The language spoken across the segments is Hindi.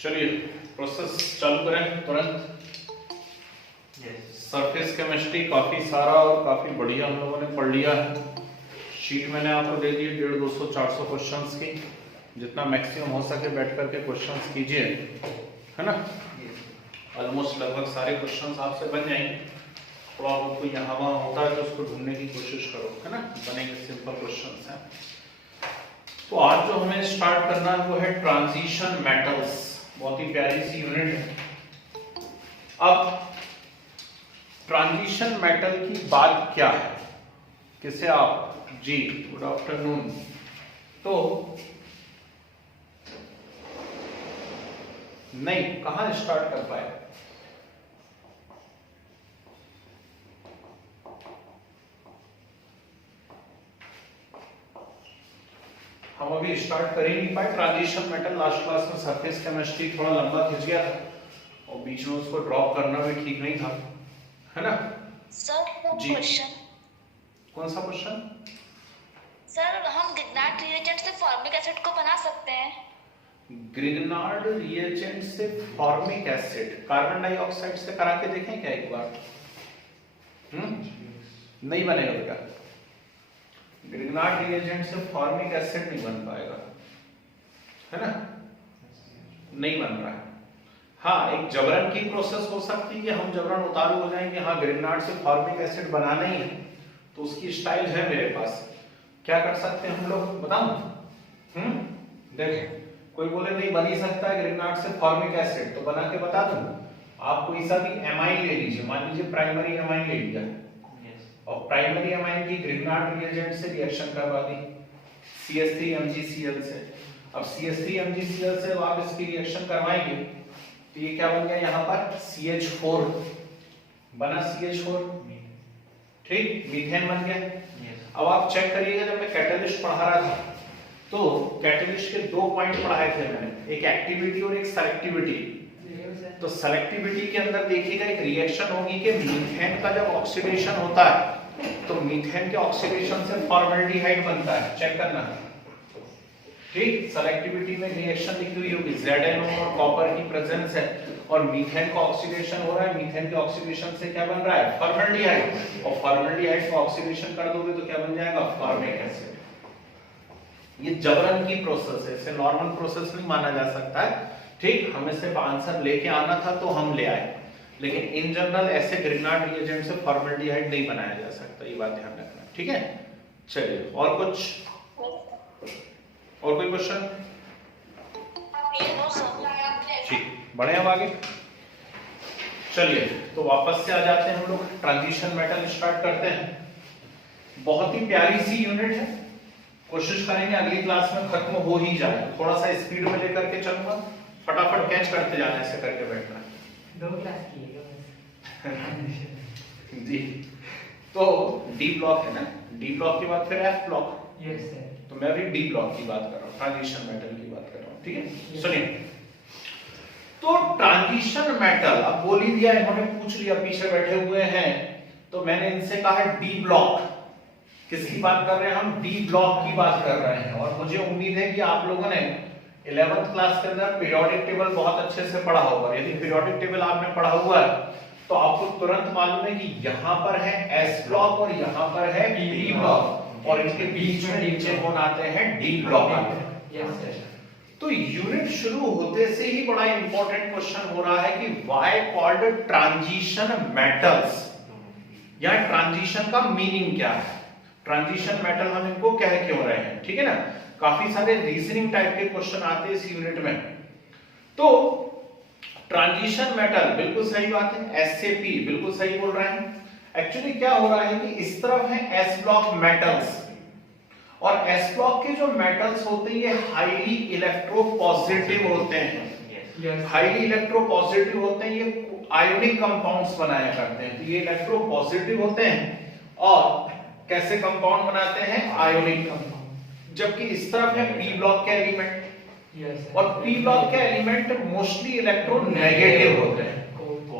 चलिए प्रोसेस चालू करें तुरंत। सरफेस केमिस्ट्री काफी सारा और काफी बढ़िया हम लोगों ने पढ़ लिया है। शीट मैंने आपको दे दी 150, 200, 400 क्वेश्चंस की। जितना मैक्सिमम हो सके बैठ करके क्वेश्चंस कीजिए, है ना। ऑलमोस्ट लगभग सारे क्वेश्चंस आपसे बन जाएंगे। थोड़ा बहुत कोई यहाँ वहाँ होता है तो उसको ढूंढने की कोशिश करो, है ना। बनेंगे, सिंपल क्वेश्चंस हैं। तो आज जो हमें स्टार्ट करना है वो है ट्रांजिशन मेटल्स। बहुत ही प्यारी सी यूनिट है। अब ट्रांजिशन मेटल की बात क्या है, किसे आप जी गुड आफ्टरनून। तो नहीं, कहां स्टार्ट कर पाए। हम अभी स्टार्ट कर ही नहीं पाए ट्रांजिशन मेटल। लास्ट क्लास में सरफेस केमिस्ट्री थोड़ा लंबा खिंच गया था और बीच में उसको ड्रॉप करना भी ठीक नहीं था, है ना। Sir question. कौन सा क्वेश्चन? सर हम ग्रिग्नार्ड रिएजेंट से फॉर्मिक एसिड को बना सकते हैं? ग्रिग्नार्ड रिएजेंट से फॉर्मिक एसिड कार्बन डाइऑक्साइड से करा के देखें क्या एक बार। नहीं बनेगा बेटा। ग्रिग्नार्ड रिएजेंट से फॉर्मिक एसिड नहीं बन पाएगा, है ना। नहीं बन रहा है। हाँ, एक जबरन की प्रोसेस हो सकती है कि हम जबरन उतारू हो जाएंगे। हाँ, ग्रिग्नार्ड से फॉर्मिक एसिड बनाना ही है तो उसकी स्टाइल है मेरे पास। क्या कर सकते हैं हम लोग, बताऊं? देखें, कोई बोले नहीं बन ही सकता है ग्रिग्नार्ड से फॉर्मिक एसिड, तो बना के बता दूं। आप कोई सा भी एमाइन ले लीजिए, मान लीजिए प्राइमरी एमाइन ले लिया और प्राइमरी एमाइन की ग्रिग्नार्ड रिएजेंट से रिएक्शन करवा दी CH3MgCl से। अब CH3MgCl से आप इसकी रिएक्शन करवाएंगे तो ये क्या बन गया, यहाँ पर CH4 बना, CH4 ठीक, मीथेन बन गया। अब आप चेक करिएगा, जब मैं कैटलिस्ट पढ़ा रहा था तो कैटलिस्ट के 2 पॉइंट पढ़ाए थे मैंने, एक एक्टिविटी और एक सेलेक्टिविटी। तो सेलेक्टिविटी के अंदर देखिएगा एक रिएक्शन होगी कि मीथेन का जब ऑक्सीडेशन होता है तो मीथेन के ऑक्सीडेशन से फॉर्मल्डिहाइड बनता है, चेक करना ठीक। सेलेक्टिविटी में रिएक्शन लिखी हुई होगी, ZnO और कॉपर की प्रेजेंस है और मीथेन का ऑक्सीडेशन हो रहा है। मीथेन के ऑक्सीडेशन से क्या बन रहा है, फॉर्मल्डिहाइड, और फॉर्मल्डिहाइड को ऑक्सीडेशन कर दोगे तो क्या बन जाएगा, फॉर्मिक एसिड। ये जबरन की प्रोसेस है, इसे नॉर्मल प्रोसेस नहीं माना जा सकता है, ठीक। हमें सिर्फ आंसर लेके आना था तो हम ले आए, लेकिन इन जनरल ऐसे ग्रिग्नार्ड रिएजेंट से फॉर्मल्डिहाइड नहीं बनाया जा सकता, ये बात ध्यान रखना, ठीक है। चलिए, और कुछ, और कोई क्वेश्चन? ठीक, बढ़े हम आगे। चलिए, तो वापस से आ जाते हैं हम लोग, ट्रांजिशन मेटल स्टार्ट करते हैं। बहुत ही प्यारी सी यूनिट है, कोशिश करेंगे अगली क्लास में खत्म हो ही जाए। थोड़ा सा स्पीड में लेकर के चलूंगा, फटाफट कैच करते जाना, ऐसे करके बैठना। 2 क्लास की जी। तो डी ब्लॉक है ना, डी ब्लॉक के बाद फिर एफ ब्लॉक। Yes sir. तो मैं अभी डी ब्लॉक की बात कर रहा हूँ, ट्रांजिशन मेटल की बात कर रहा हूँ, ठीक है। सुनिए, तो ट्रांजिशन मेटल, अब बोल ही दिया, इन्होंने पूछ लिया, पीछे बैठे हुए हैं तो मैंने इनसे कहा डी ब्लॉक। किसकी बात कर रहे हैं हम, डी ब्लॉक की बात कर रहे हैं। और मुझे उम्मीद है कि आप लोगों ने 11th क्लास के अंदर पीरियोडिक टेबल बहुत अच्छे से पढ़ा होगा। यदि पीरियोडिक टेबल आपने पढ़ा हुआ है तो आपको तुरंत मालूम है कि यहाँ पर है एस ब्लॉक और यहाँ पर है पी ब्लॉक, और इनके बीच में नीचे कौन आते हैं, डी ब्लॉक आते हैं। Yes sir. तो यूनिट शुरू होते से ही बड़ा इंपॉर्टेंट क्वेश्चन हो रहा है कि व्हाई कॉल्ड ट्रांजिशन मेटल्स, या ट्रांजिशन का मीनिंग क्या है, ट्रांजिशन मेटल हम इनको कह क्यों रहे हैं, ठीक है ना। काफी सारे रीजनिंग टाइप के क्वेश्चन आते हैं इस यूनिट में। तो ट्रांजिशन मेटल, बिल्कुल सही बात है, एस से पी, बिल्कुल सही बोल रहे हैं। एक्चुअली क्या हो रहा है कि इस तरफ है एस ब्लॉक मेटल्स, और एस ब्लॉक के जो मेटल्स होते हैं ये हाईली इलेक्ट्रोपॉजिटिव होते हैं। हाईली इलेक्ट्रोपॉजिटिव होते हैं, ये आयोनिक कंपाउंड्स बनाया करते हैं, तो ये इलेक्ट्रोपॉजिटिव होते हैं और कैसे कंपाउंड बनाते हैं, आयोनिक कंपाउंड। जबकि इस तरफ है पी ब्लॉक के एलिमेंट, और पी ब्लॉक के एलिमेंट मोस्टली इलेक्ट्रोनेगेटिव होते हैं,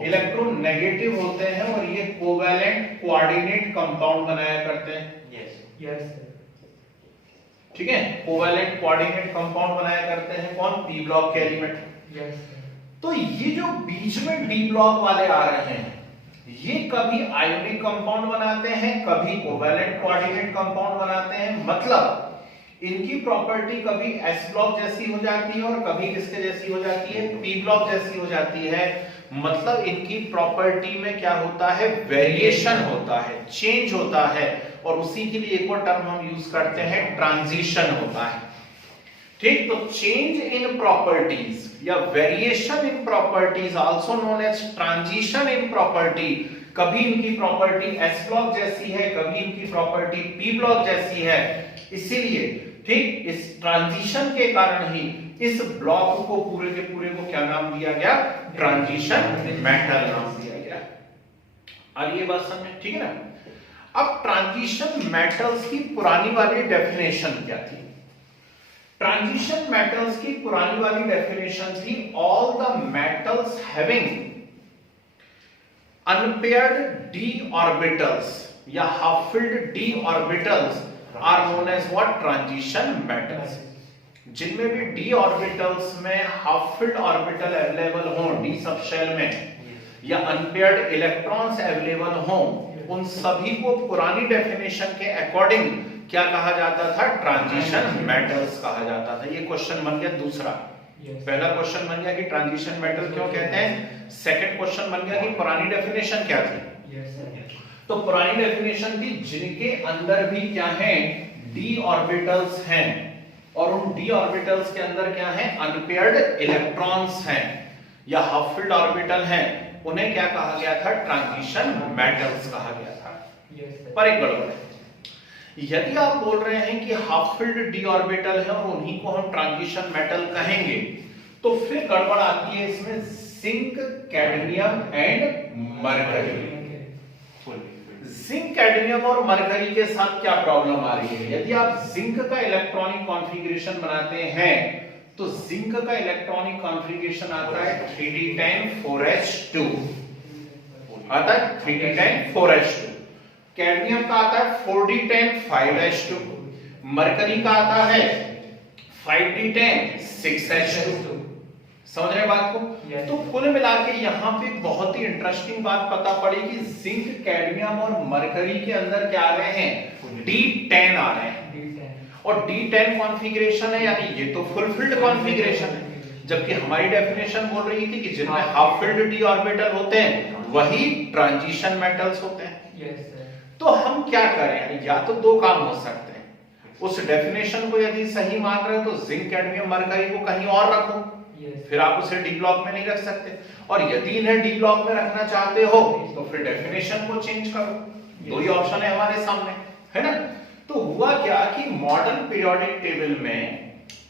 इलेक्ट्रोनेगेटिव होते हैं और ये कोवैलेंट कोऑर्डिनेट कंपाउंड बनाया करते हैं। Yes sir. ठीक है, कोवैलेंट कोऑर्डिनेट कंपाउंड बनाया करते हैं कौन, पी ब्लॉक के एलिमेंट। Yes sir. तो ये जो बीच में डी ब्लॉक वाले आ रहे हैं ये कभी आयोनिक कंपाउंड बनाते हैं, कभी कोवैलेंट कोऑर्डिनेट कंपाउंड बनाते हैं, मतलब इनकी प्रॉपर्टी कभी एस ब्लॉक जैसी हो जाती है और कभी किसके जैसी हो जाती है, पी ब्लॉक जैसी हो जाती है। मतलब इनकी प्रॉपर्टी में क्या होता है, वेरिएशन होता है, चेंज होता है, और उसी के लिए एक और टर्म हम यूज करते हैं, ट्रांजिशन होता है। ठीक, तो चेंज इन प्रॉपर्टीज या variation in properties also known as transition in property. कभी इनकी प्रॉपर्टी एस ब्लॉक जैसी है, कभी इनकी प्रॉपर्टी पी ब्लॉक जैसी है। इसीलिए ठीक इस ट्रांजिशन के कारण ही इस ब्लॉक को पूरे के पूरे को क्या नाम दिया गया, ट्रांजिशन मेटल नाम दिया गया। और ये बात समझ ठीक है ना। अब ट्रांजिशन मेटल्स की पुरानी वाली डेफिनेशन क्या थी? ट्रांजिशन मेटल्स की पुरानी वाली डेफिनेशन थी, all the metals having unpaired d orbitals या half filled d orbitals are known as what, transition metals. जिनमें भी d ऑर्बिटल्स में हाफ फिल्ड ऑर्बिटल अवेलेबल हो d सब शेल में, या अनपेयर्ड इलेक्ट्रॉन्स अवेलेबल हो, उन सभी को पुरानी डेफिनेशन के अकॉर्डिंग क्या कहा जाता था, ट्रांजिशन मेटल्स कहा जाता था। ये क्वेश्चन बन गया दूसरा। पहला क्वेश्चन बन गया कि ट्रांजिशन मेटल क्यों कहते हैं, सेकंड क्वेश्चन बन गया कि पुरानी डेफिनेशन क्या थी। तो पुरानी डेफिनेशन थी जिनके अंदर भी क्या है, d ऑर्बिटल्स हैं, और उन d ऑर्बिटल्स के अंदर क्या है, अनपेयर्ड इलेक्ट्रॉन्स हैं या हाफ फिल्ड ऑर्बिटल हैं, उन्हें क्या कहा गया था, ट्रांजिशन मेटल्स कहा गया था। पर एक गड़बड़ है, यदि आप बोल रहे हैं कि हाफ फिल्ड d ऑर्बिटल है और उन्हीं को हम ट्रांजिशन मेटल कहेंगे, तो फिर गड़बड़ आती है इसमें zinc, cadmium and mercury. Zinc, cadmium और मरकरी के साथ क्या प्रॉब्लम आ रही है, यदि आप जिंक का इलेक्ट्रॉनिक कॉन्फ़िगरेशन बनाते हैं तो जिंक का इलेक्ट्रॉनिक कॉन्फ़िगरेशन आता है 3d10 4h2, आता है 3d10 4h2। कैडमियम का आता है 4d10 5h2, मरकरी का आता है 5d10 6h2। समझ रहे बात को? तो कुल मिला के यहाँ पे बहुत ही इंटरेस्टिंग बात पता पड़ी कि जिंक, कैडमियम और मरकरी के अंदर क्या आ रहे हैं, D10 आ रहे हैं, और D10 कॉन्फ़िगरेशन है, यानी ये तो फुलफिल्ड कॉन्फ़िगरेशन है। जबकि हमारी डेफिनेशन बोल रही थी कि जिनमें हाफ फिल्ड d ऑर्बिटल होते हैं वही ट्रांजिशन मेटल्स होते हैं। तो हम क्या करें, या तो दो काम हो सकते हैं, उस डेफिनेशन को यदि सही मान रहे हो तो जिंक, कैडमियम, मरकरी को कहीं और रखो, फिर आप उसे डी ब्लॉक में नहीं रख सकते, और यदि इन्हें डी ब्लॉक में रखना चाहते हो तो फिर डेफिनेशन को चेंज करो। दो ही ऑप्शन है हमारे सामने, है ना। तो हुआ क्या कि मॉडर्न पीरियोडिक टेबल में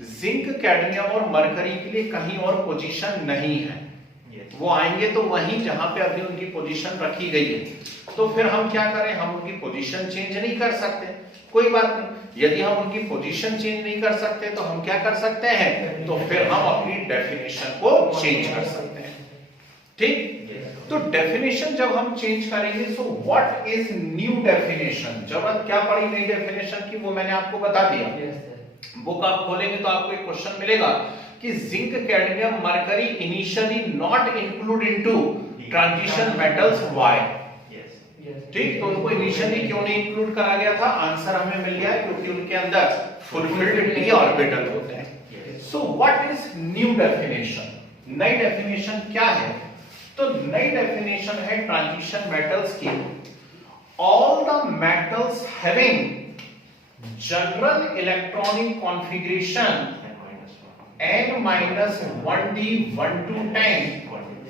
जिंक, कैडमियम और मरकरी के लिए कहीं और पोजीशन नहीं है, वो आएंगे तो वहीं जहां पे अभी उनकी पोजीशन रखी गई है। तो फिर हम क्या करें, हम उनकी पोजीशन चेंज नहीं कर सकते, कोई बात नहीं। यदि हम उनकी पोजीशन चेंज नहीं कर सकते तो हम क्या कर सकते हैं, तो फिर हम अपनी डेफिनेशन को चेंज कर सकते हैं। ठीक, तो डेफिनेशन जब हम चेंज करेंगे, सो व्हाट इज न्यू डेफिनेशन, जरूरत क्या पड़ी नई डेफिनेशन की, वो मैंने आपको बता दिया। बुक आप खोलेंगे तो आपको एक क्वेश्चन मिलेगा कि zinc, cadmium, mercury initially not include into transition metals, why. ठीक, तो उनको इनिशियली क्यों नहीं इंक्लूड करा गया था, आंसर हमें मिल गया क्योंकि उनके अंदर फुलफिल्ड d ऑर्बिटल होते हैं। So what is new definition, नई डेफिनेशन क्या है, तो नई डेफिनेशन है ट्रांजिशन मेटल्स की, all the metals having general electronic configuration n-1d12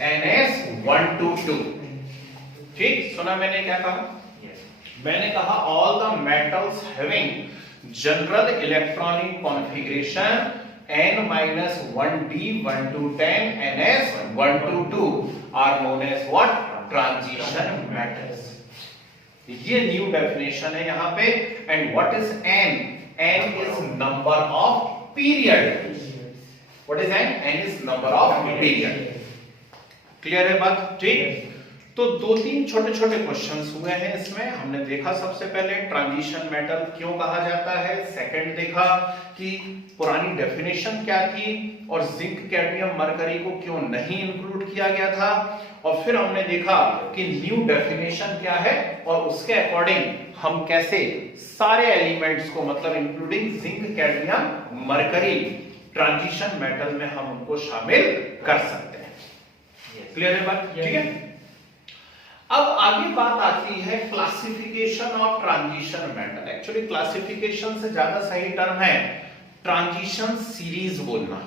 ns122। ठीक, सुना मैंने क्या कहा, मैंने कहा all the metals having general electronic configuration n-1d12 ns122 are known as what, transition metals. ये न्यू डेफिनेशन है यहां पे। And what is n, n is number of period. What is n? n is number of period. Clear है बात? ठीक, तो दो तीन छोटे छोटे क्वेश्चंस हुए हैं इसमें। हमने देखा सबसे पहले ट्रांजिशन मेटल क्यों कहा जाता है, सेकंड देखा कि पुरानी डेफिनेशन क्या थी और जिंक कैडमियम मरकरी को क्यों नहीं इंक्लूड किया गया था, और फिर हमने देखा कि न्यू डेफिनेशन क्या है और उसके अकॉर्डिंग हम कैसे सारे एलिमेंट्स को मतलब including zinc cadmium mercury transition metal में हम उनको शामिल कर सकते हैं। क्लियर है बात? ठीक है। अब आगे बात आती है classification of transition metal. Actually classification से ज्यादा सही टर्म है ट्रांजिशन सीरीज बोलना।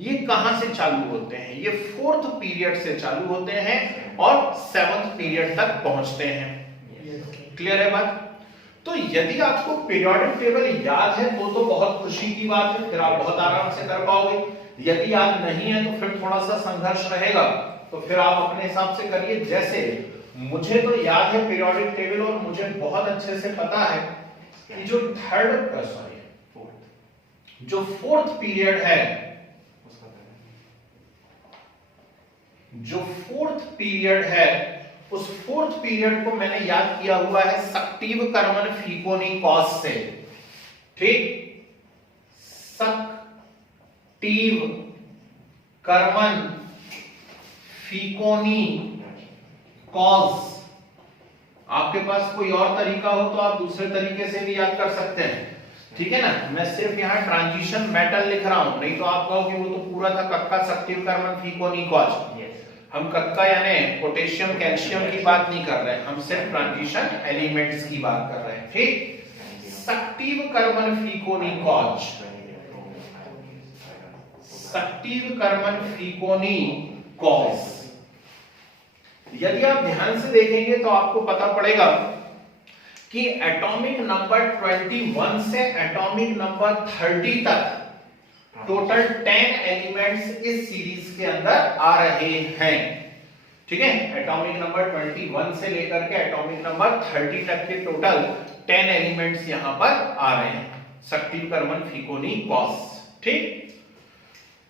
ये कहां से चालू होते हैं? ये 4th पीरियड से चालू होते हैं और 7th पीरियड तक पहुंचते हैं। क्लियर है बात? तो यदि आपको पीरियोडिक टेबल याद है तो बहुत खुशी की बात है, फिर आप बहुत आराम से कर पाओगे। यदि याद नहीं है तो फिर थोड़ा सा संघर्ष रहेगा, तो फिर आप अपने हिसाब से करिए। जैसे मुझे तो याद है पीरियोडिक टेबल और मुझे बहुत अच्छे से पता है कि जो फोर्थ पीरियड है, जो फोर्थ पीरियड है उस फोर्थ पीरियड को मैंने याद किया हुआ है सक्टिव कर्मन फीकोनी कॉज से। ठीक, सक्टिव कर्मन फीकोनी कॉज। आपके पास कोई और तरीका हो तो आप दूसरे तरीके से भी याद कर सकते हैं, ठीक है ना। मैं सिर्फ यहाँ ट्रांजिशन मेटल लिख रहा हूं, नहीं तो आप कहोगे वो तो पूरा था कक्का सक्टिव कर्मन फीकोनी कॉज। हम कक्का यानी पोटेशियम कैल्शियम की बात नहीं कर रहे हैं, हम सिर्फ ट्रांजिशन एलिमेंट्स की बात कर रहे हैं। ठीक, सक्टिव कर्मन फीकोनी कॉज, सक्टिव कर्मन फीकोनी कॉज। यदि आप ध्यान से देखेंगे तो आपको पता पड़ेगा कि एटॉमिक नंबर 21 से एटॉमिक नंबर 30 तक टोटल 10 एलिमेंट्स इस सीरीज के अंदर आ रहे हैं। ठीक है, एटॉमिक नंबर 21 से लेकर के एटॉमिक नंबर 30 तक के टोटल 10 एलिमेंट्स यहां पर आ रहे हैं सक्टिव कर्मन फीकोनी कॉज। ठीक,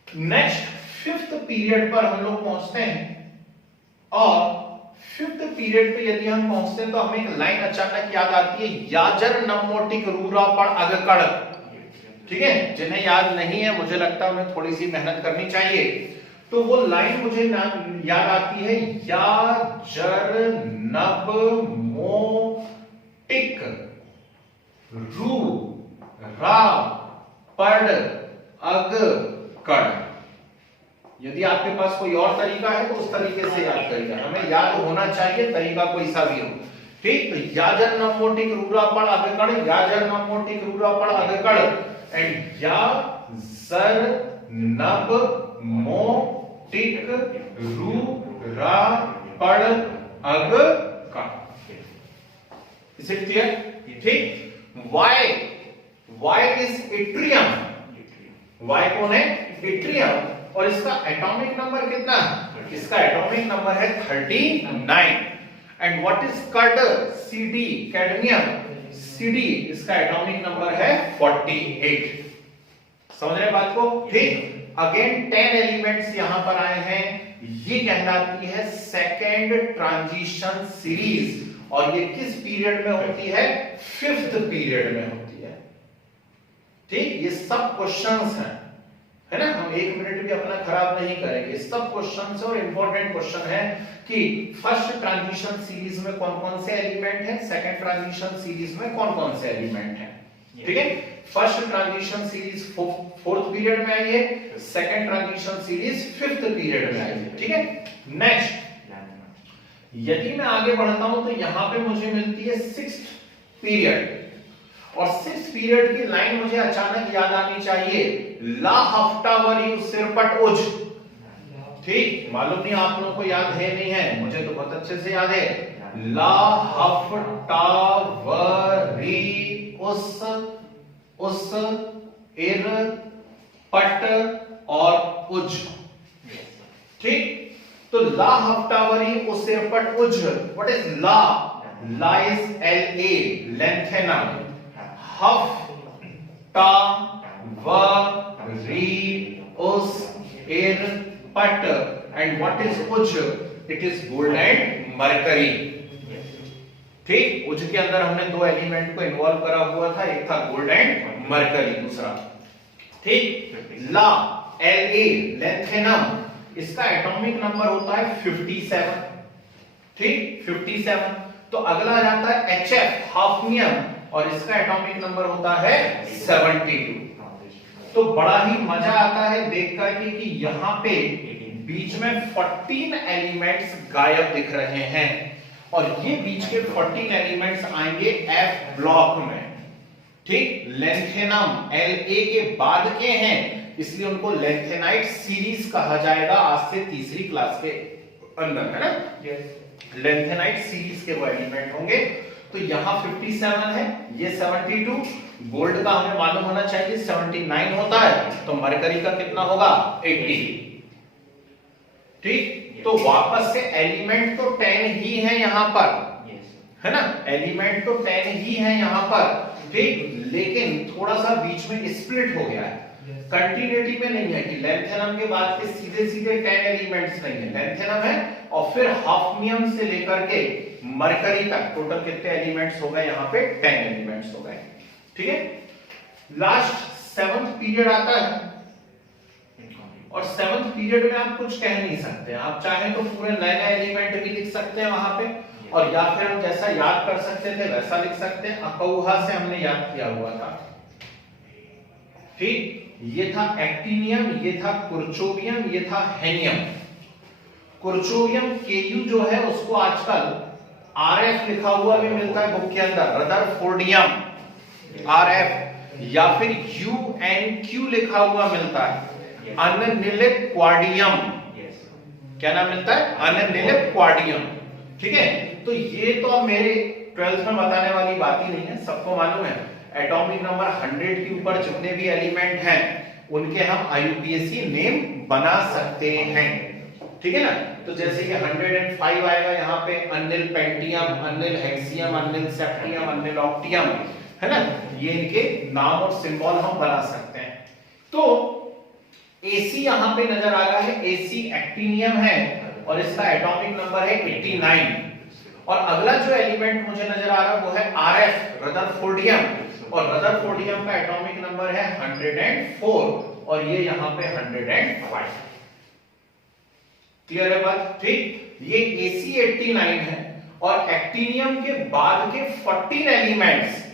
नेक्स्ट 5th पीरियड पर हम लोग पहुंचते हैं और 5th पीरियड पे यदि हम पहुंचते हैं तो हमें एक लाइन अचानक याद आती है, याजर नमोटिक रूरा पर अगकड़। ठीक है, जिन्हें याद नहीं है मुझे लगता है उन्हें थोड़ी सी मेहनत करनी चाहिए। तो वो लाइन मुझे याद आती है, याजर नब मोटिक रू रा पड़ अग कड़। यदि आपके पास कोई और तरीका है तो उस तरीके से याद करिएगा, हमें याद होना चाहिए तरीका कोई सा भी हो। ठीक, तो याजर नमोटिक रूरा पड़ अगकड़, याजर नमोटिक रूरा पड़ अगकड़ एंड याजर नब मोटिक रूरा पड़ अगकड़। Is it clear? ठीक, वाई इज इट्रियम, वाई कौन है? इट्रियम, और इसका एटॉमिक नंबर कितना है? इसका एटॉमिक नंबर है 39। एंड व्हाट इज कड? सीडी, कैडमियम, सीडी, इसका एटॉमिक नंबर है 48। समझ रहे बात को? ठीक, अगेन 10 एलिमेंट्स यहां पर आए हैं, ये कहलाती है सेकेंड ट्रांजिशन सीरीज, और ये किस पीरियड में होती है? 5th पीरियड में होती है। ठीक, ये सब क्वेश्चंस हैं, है ना, हम 1 मिनट भी अपना खराब नहीं करेंगे। सब क्वेश्चंस और इंपॉर्टेंट क्वेश्चन है कि फर्स्ट ट्रांजिशन सीरीज में कौन कौन से एलिमेंट हैं, सेकंड ट्रांजिशन सीरीज में कौन कौन से एलिमेंट हैं। ठीक है, first transition series 4th period में आई है, second transition series 5th period में आई है। ठीक है, नेक्स्ट यदि मैं आगे बढ़ता हूं तो यहां पे मुझे मिलती है 6th पीरियड, और 6th पीरियड की लाइन मुझे अचानक याद आनी चाहिए, ला हफ्ता वरी सिरपट उज। ठीक, मालूम नहीं आप लोगों को याद है नहीं है, मुझे तो बहुत अच्छे से याद है। ला हफ्ता वरी उस एर पट और उज। ठीक, तो ला हफ्तावरी उस सिरपट उज, व्हाट इज ला? ला इज LA, लेंथेनम। हफ्ता वरी उस एर पट, एंड व्हाट इज उज? It is gold and mercury. ठीक, उज के अंदर हमने दो एलिमेंट को इन्वॉल्व करा हुआ था, एक था गोल्ड एंड मरकरी, दूसरा। ठीक, ला La लैंथेनम, इसका एटॉमिक नंबर होता है 57। ठीक, 57। तो अगला आ जाता है HF हाफनियम, और इसका एटॉमिक नंबर होता है 72। तो बड़ा ही मजा आता है देख करके कि यहाँ पे बीच में 14 एलिमेंट्स गायब दिख रहे हैं, और ये बीच के 14 एलिमेंट्स आएंगे F ब्लॉक में। ठीक, लैंथेनम La के बाद के हैं, इसलिए उनको लैंथेनाइट सीरीज कहा जाएगा आज से तीसरी क्लास के अंदर, है ना। लैंथेनाइट सीरीज के वो एलिमेंट होंगे। तो यहाँ 57 है, ये 72। गोल्ड का हमें मालूम होना चाहिए 79 होता है, तो मरकरी का कितना होगा 80। ठीक, तो वापस से एलिमेंट तो 10 ही है यहाँ पर, है ना, एलिमेंट तो 10 ही है यहाँ पर। ठीक, लेकिन थोड़ा सा बीच में स्प्लिट हो गया है, कंटिन्यूटी में नहीं है कि लैंथेनम के बाद के सीधे सीधे 10 एलिमेंट्स नहीं है, लैंथेनम है और फिर हाफनियम से लेकर के मरकरी तक टोटल कितने एलिमेंट्स हो गए यहाँ पे 10 एलिमेंट्स हो गए। ठीक है, लास्ट 7th पीरियड आता है, और 7th पीरियड में आप कुछ कह नहीं सकते, आप चाहे तो पूरे नए नए एलिमेंट भी लिख सकते हैं वहां पे, और या फिर हम जैसा याद कर सकते थे वैसा लिख सकते हैं। अकौहा से हमने याद किया हुआ था। ठीक, ये था एक्टिनियम, ये था कुर्चोवियम, ये था हेनियम। कुर्चोवियम Ku जो है उसको आजकल RF लिखा हुआ भी मिलता है बुक के अंदर, रदरफोर्डियम RF, या फिर UNQ लिखा हुआ मिलता है, अननिलिप क्वाडियम। क्या नाम मिलता है? अननिलिप क्वाडियम। ठीक है, तो ये तो अब मेरे 12th में बताने वाली बात ही नहीं है, सबको मालूम है। एटॉमिक नंबर 100 के ऊपर जितने भी एलिमेंट हैं उनके हम IUPAC नेम बना सकते हैं। ठीक है ना, तो जैसे कि 105 आएगा यहाँ पे, अनिल पेंटियम, अनिल हेक्सियम, अनिल सेप्टियम, अनिल ऑक्टियम, है ना, ये इनके नाम और सिंबल हम बना सकते हैं। तो AC यहाँ पे नजर आ रहा है, AC एक्टिनियम है और इसका एटॉमिक नंबर है 89। और अगला जो एलिमेंट मुझे नजर आ रहा है वो है RF रदरफोर्डियम, और रदरफोर्डियम का एटॉमिक नंबर है 104 और ये यहाँ पे 105। क्लियर है बात? ठीक, ये AC 89 है और एक्टिनियम के बाद के 14 एलिमेंट्स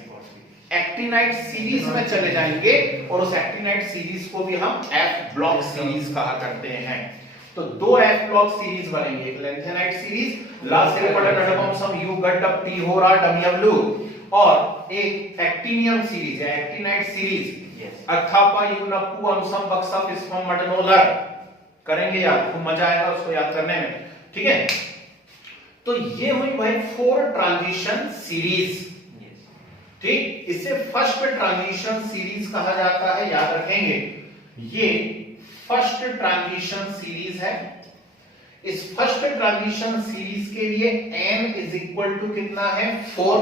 एक्टिनाइट सीरीज में चले जाएंगे, और उस एक्टिनाइट सीरीज को भी हम F ब्लॉक सीरीज कहा करते हैं। तो दो F ब्लॉक सीरीज बनेंगे, एक लेंथेनाइट सीरीज और एक एक्टिनियम सीरीज है, एक्टिनाइट सीरीज अर्थापा यूनप्पू अमसम बक्सा फिस्फम मडनोलर। करेंगे याद, खूब मजा आएगा उसको याद करने में। ठीक है, तो ये हुई भाई 4 ट्रांजिशन सीरीज। ठीक, इसे फर्स्ट ट्रांजिशन सीरीज कहा जाता है, याद रखेंगे। ये फर्स्ट ट्रांजिशन सीरीज है। इस फर्स्ट ट्रांजिशन सीरीज के लिए n इज इक्वल टू कितना है 4,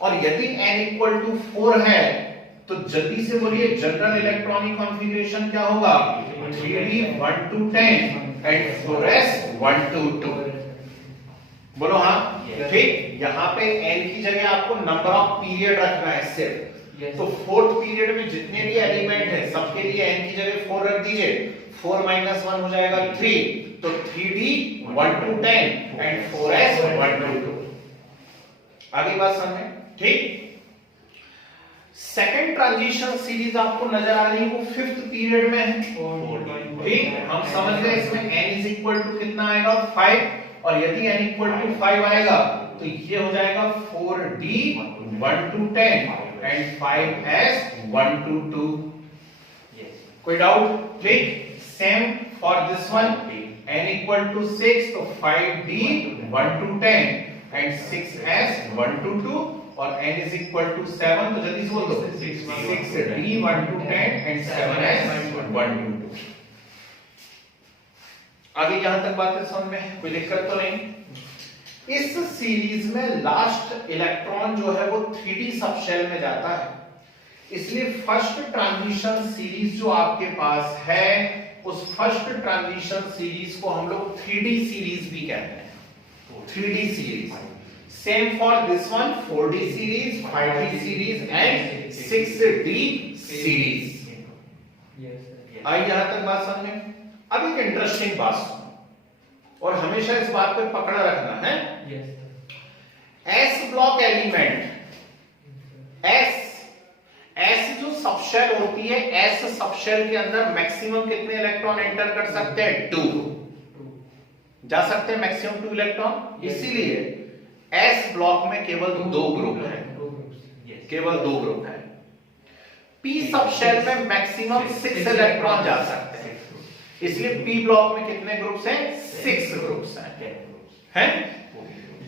और यदि n इक्वल टू 4 है तो जल्दी से बोलिए जनरल इलेक्ट्रॉनिक कॉन्फ़िगरेशन क्या होगा? 3d 1 to 10 and 4s 1 to 2। बोलो हाँ। ठीक, यहाँ पे n की जगह आपको नंबर ऑफ पीरियड रखना है सिर्फ। तो 4th पीरियड में जितने भी एलिमेंट है सबके लिए n की जगह 4 रख दीजिए। 4 - 1 हो जाएगा 3, तो 3d 1 to 10 and 4s 1 to 2। आगे बात समझ? ठीक, सेकंड ट्रांजिशन सीरीज आपको नजर आ रही है, वो 5th पीरियड में है। ठीक, हम समझ गए इसमें n इज इक्वल टू कितना आएगा 5, और यदि n इक्वल टू 5 आएगा तो ये हो जाएगा 4d 1 to 10 and 5s 1 to 2। कोई डाउट? ठीक, same for this one, n equal to 6 तो 5d 1 to 10 and 6s 1 to 2, और n इज इक्वल टू 7 तो जल्दी से बोल दो 6d 1 to 10 and 7s 1 to 2। आगे यहां तक बातें समझ में कोई दिक्कत तो नहीं? इस सीरीज में लास्ट इलेक्ट्रॉन जो है वो 3d सबशेल में जाता है, इसलिए फर्स्ट ट्रांजिशन सीरीज जो आपके पास है उस फर्स्ट ट्रांजिशन सीरीज को हम लोग 3D सीरीज भी कहते हैं, 3D series. Same for this one, 4D series, 5D series and 6D series. आई यहां तक बात समझ में? अब एक इंटरेस्टिंग बात सुनो और हमेशा इस बात पे पकड़ा रखना है। एस ब्लॉक एलिमेंट, एस जो सबशेल होती है, एस सबशेल के अंदर मैक्सिमम कितने इलेक्ट्रॉन एंटर कर सकते हैं? 2 जा सकते हैं, मैक्सिमम 2 इलेक्ट्रॉन। इसीलिए एस ब्लॉक में केवल 2 ग्रुप हैं, केवल 2 ग्रुप हैं। पी सबशेल में मैक्सिमम 6 इलेक्ट्रॉन जा सकते हैं, इसलिए पी ब्लॉक में कितने ग्रुप्स हैं? 6 ग्रुप्स हैं।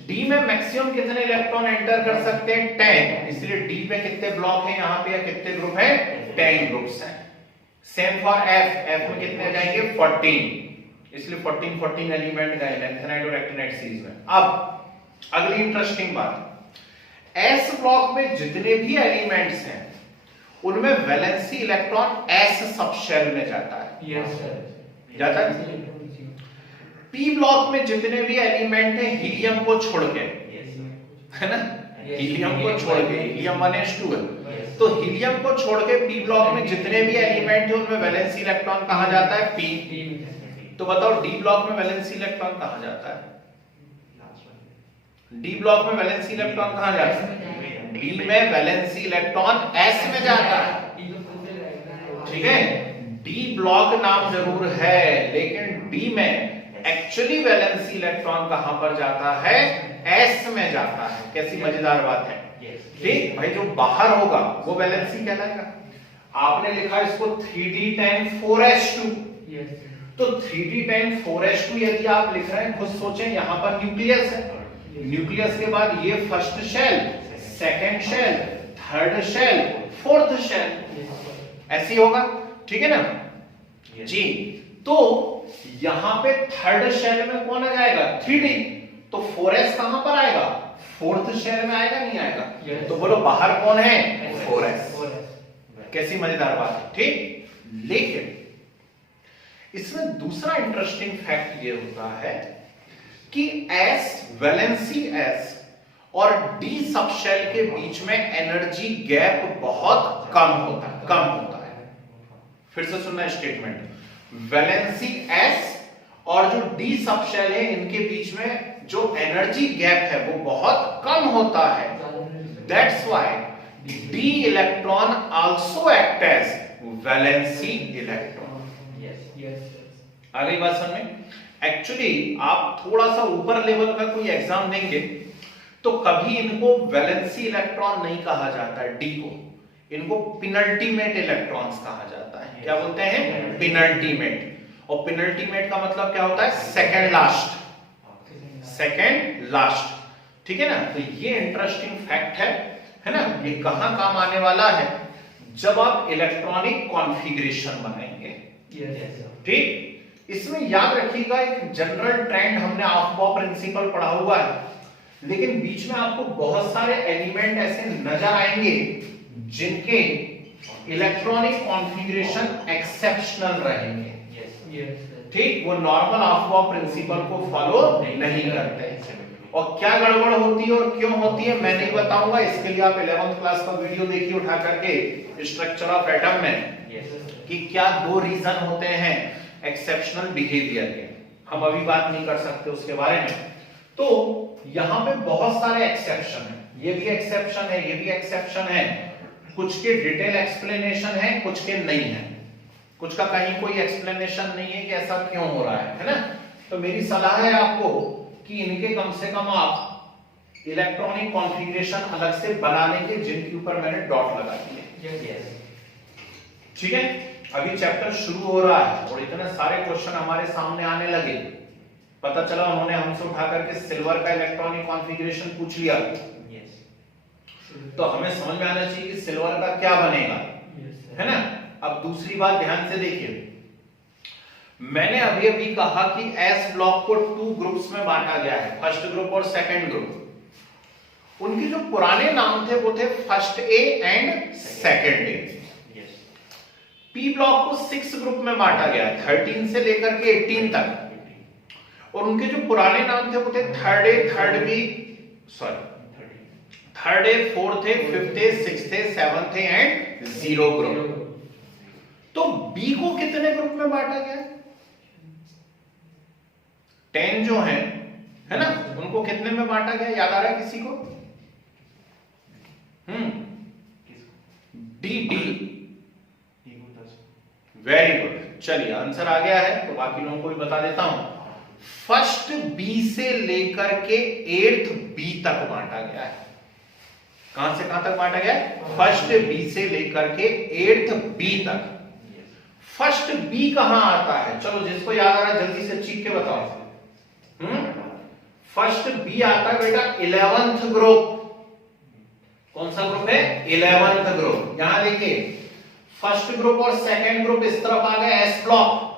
डी में मैक्सिमम कितने इलेक्ट्रॉन एंटर कर सकते हैं? 10, इसलिए डी में कितने ब्लॉक हैं यहाँ पे या कितने ग्रुप हैं? 10 ग्रुप्स हैं। सेम फॉर एफ, एफ में कितने जाएंगे? 14, इसलिए 14 एलिमेंट गए लैंथेनाइड और एक्टिनाइड सीरीज में। अब अगली इंटरेस्टिंग बात, एस ब्लॉक में जितने भी एलिमेंट्स हैं उनमें वैलेंसी इलेक्ट्रॉन एस सबशेल में जाता है। जाता है। पी ब्लॉक में जितने भी एलिमेंट हैं हीलियम को छोड़ के, है ना, हीलियम को छोड़ के, हीलियम 1s2 है, तो हीलियम को छोड़ के पी ब्लॉक में जितने भी एलिमेंट हैं उनमें वैलेंसी इलेक्ट्रॉन कहां जाता है? पी। तो बताओ डी ब्लॉक में वैलेंसी इलेक्ट्रॉन कहां जाता है? डी ब्लॉक में वैलेंसी इलेक्ट्रॉन कहां जाता है? डी में वैलेंसी इलेक्ट्रॉन एस में जाता है, ठीक है। डी ब्लॉक नाम जरूर है लेकिन डी में एक्चुअली वैलेंसी इलेक्ट्रॉन कहां पर जाता है? एस में जाता है। कैसी मजेदार बात है, ठीक भाई। जो बाहर होगा वो वैलेंसी कहलाएगा। आपने लिखा इसको 3d10 4s2, तो 3d10 4s2 यदि आप लिख रहे हैं, खुद सोचें, यहां पर न्यूक्लियस है, न्यूक्लियस के बाद ये first shell, second shell, third shell, fourth shell, ऐसी होगा, ठीक है ना जी। तो यहां पे थर्ड शेल में कौन आ जाएगा? 3D, तो 4s कहां पर आएगा? फोर्थ शेल में आएगा, नहीं आएगा? तो बोलो बाहर कौन है? 4s। कैसी मजेदार बात है, ठीक। लेकिन इसमें दूसरा इंटरेस्टिंग फैक्ट ये होता है कि एस, वैलेंसी एस और डी सबशेल के बीच में एनर्जी गैप बहुत कम होता है। फिर से सुनना स्टेटमेंट, वैलेंसी एस और जो डी सबशेल है इनके बीच में जो एनर्जी गैप है वो बहुत कम होता है। That's why d electron also act as valency electron. आ गई बात समझ में? एक्चुअली आप थोड़ा सा ऊपर लेवल का कोई एग्जाम देंगे तो कभी इनको वैलेंसी इलेक्ट्रॉन नहीं कहा जाता है, डी को, इनको पिनल्टीमेट इलेक्ट्रॉन्स कहा जाता है। क्या बोलते हैं? पिनल्टीमेट। और पिनल्टीमेट का मतलब क्या होता है? सेकंड लास्ट, सेकंड लास्ट, ठीक है ना। तो ये इंटरेस्टिंग फैक्ट है ना। ये कहां काम आने वाला है? जब आप इलेक्ट्रॉनिक कॉन्फ़िगरेशन बनाएंगे, ठीक। इसमें याद रखिएगा एक जनरल ट्रेंड, हमने ऑफ-बॉ प्रिंसिपल पढ़ा हुआ है, लेकिन बीच में आपको बहुत सारे एलिमेंट ऐसे नजर आएंगे जिनके इलेक्ट्रॉनिक कॉन्फ़िगरेशन एक्सेप्शनल रहेंगे, ठीक। वो नॉर्मल ऑफ-बॉ प्रिंसिपल को फॉलो नहीं करते। और क्या गड़बड़ होती है और क्यों होती है मैं नहीं बताऊंगा, इसके लिए आप 11th क्लास का वीडियो देखिए उठा करके स्ट्रक्चर ऑफ एटम में, कि क्या 2 रीजन होते हैं एक्सेप्शनल बिहेवियर के। हम अभी बात नहीं कर सकते उसके बारे में। तो यहां पे बहुत सारे एक्सेप्शन है, ये भी एक्सेप्शन है, ये भी एक्सेप्शन है। कुछ के डिटेल एक्सप्लेनेशन है, कुछ के नहीं है, कुछ का कहीं कोई एक्सप्लेनेशन नहीं है कि ऐसा क्यों हो रहा है ना। तो मेरी सलाह है आपको कि इनके कम से कम आप इलेक्ट्रॉनिक कॉन्फ़िगरेशन अलग से बना लेंगे, जिनके ऊपर मैंने डॉट लगा दिए, ठीक है। अभी चैप्टर शुरू हो रहा है और इतने सारे क्वेश्चन हमारे सामने आने लगे। पता चला उन्होंने हमसे उठा करके सिल्वर का इलेक्ट्रॉनिक कॉन्फ़िगरेशन पूछ लिया, तो हमें समझ में आना चाहिए कि सिल्वर का क्या बनेगा, है ना। अब दूसरी बात ध्यान से देखिए, मैंने अभी अभी कहा कि एस ब्लॉक को 2 ग्रुप्स में बांटा गया है, फर्स्ट ग्रुप और सेकंड ग्रुप। उनके जो पुराने नाम थे वो थे first A and second A. P block को 6 ग्रुप में बांटा गया है, 13 से लेकर के 18 तक, और उनके जो पुराने नाम थे वो थे third A, third B, sorry third A, fourth A, fifth A, sixth A, seventh A and 0 group. तो बी को कितने ग्रुप में बांटा गया? 10 जो है ना, उनको कितने में बांटा गया, याद आ रहा है किसी को? D D, very good. चलिए आंसर आ गया है, तो बाकी लोगों को भी बता देता हूं। फर्स्ट बी से लेकर के 8th बी तक बांटा गया है। कहां से कहां तक बांटा गया है? फर्स्ट बी से लेकर के 8th बी तक। फर्स्ट बी कहां आता है? चलो जिसको याद आ रहा है जल्दी से चीख के बताओ। फर्स्ट बी आता है बेटा 11th ग्रुप। कौन सा ग्रुप है? 11th group. यहां देखिए फर्स्ट ग्रुप और सेकंड ग्रुप इस तरफ आ गए एस ब्लॉक,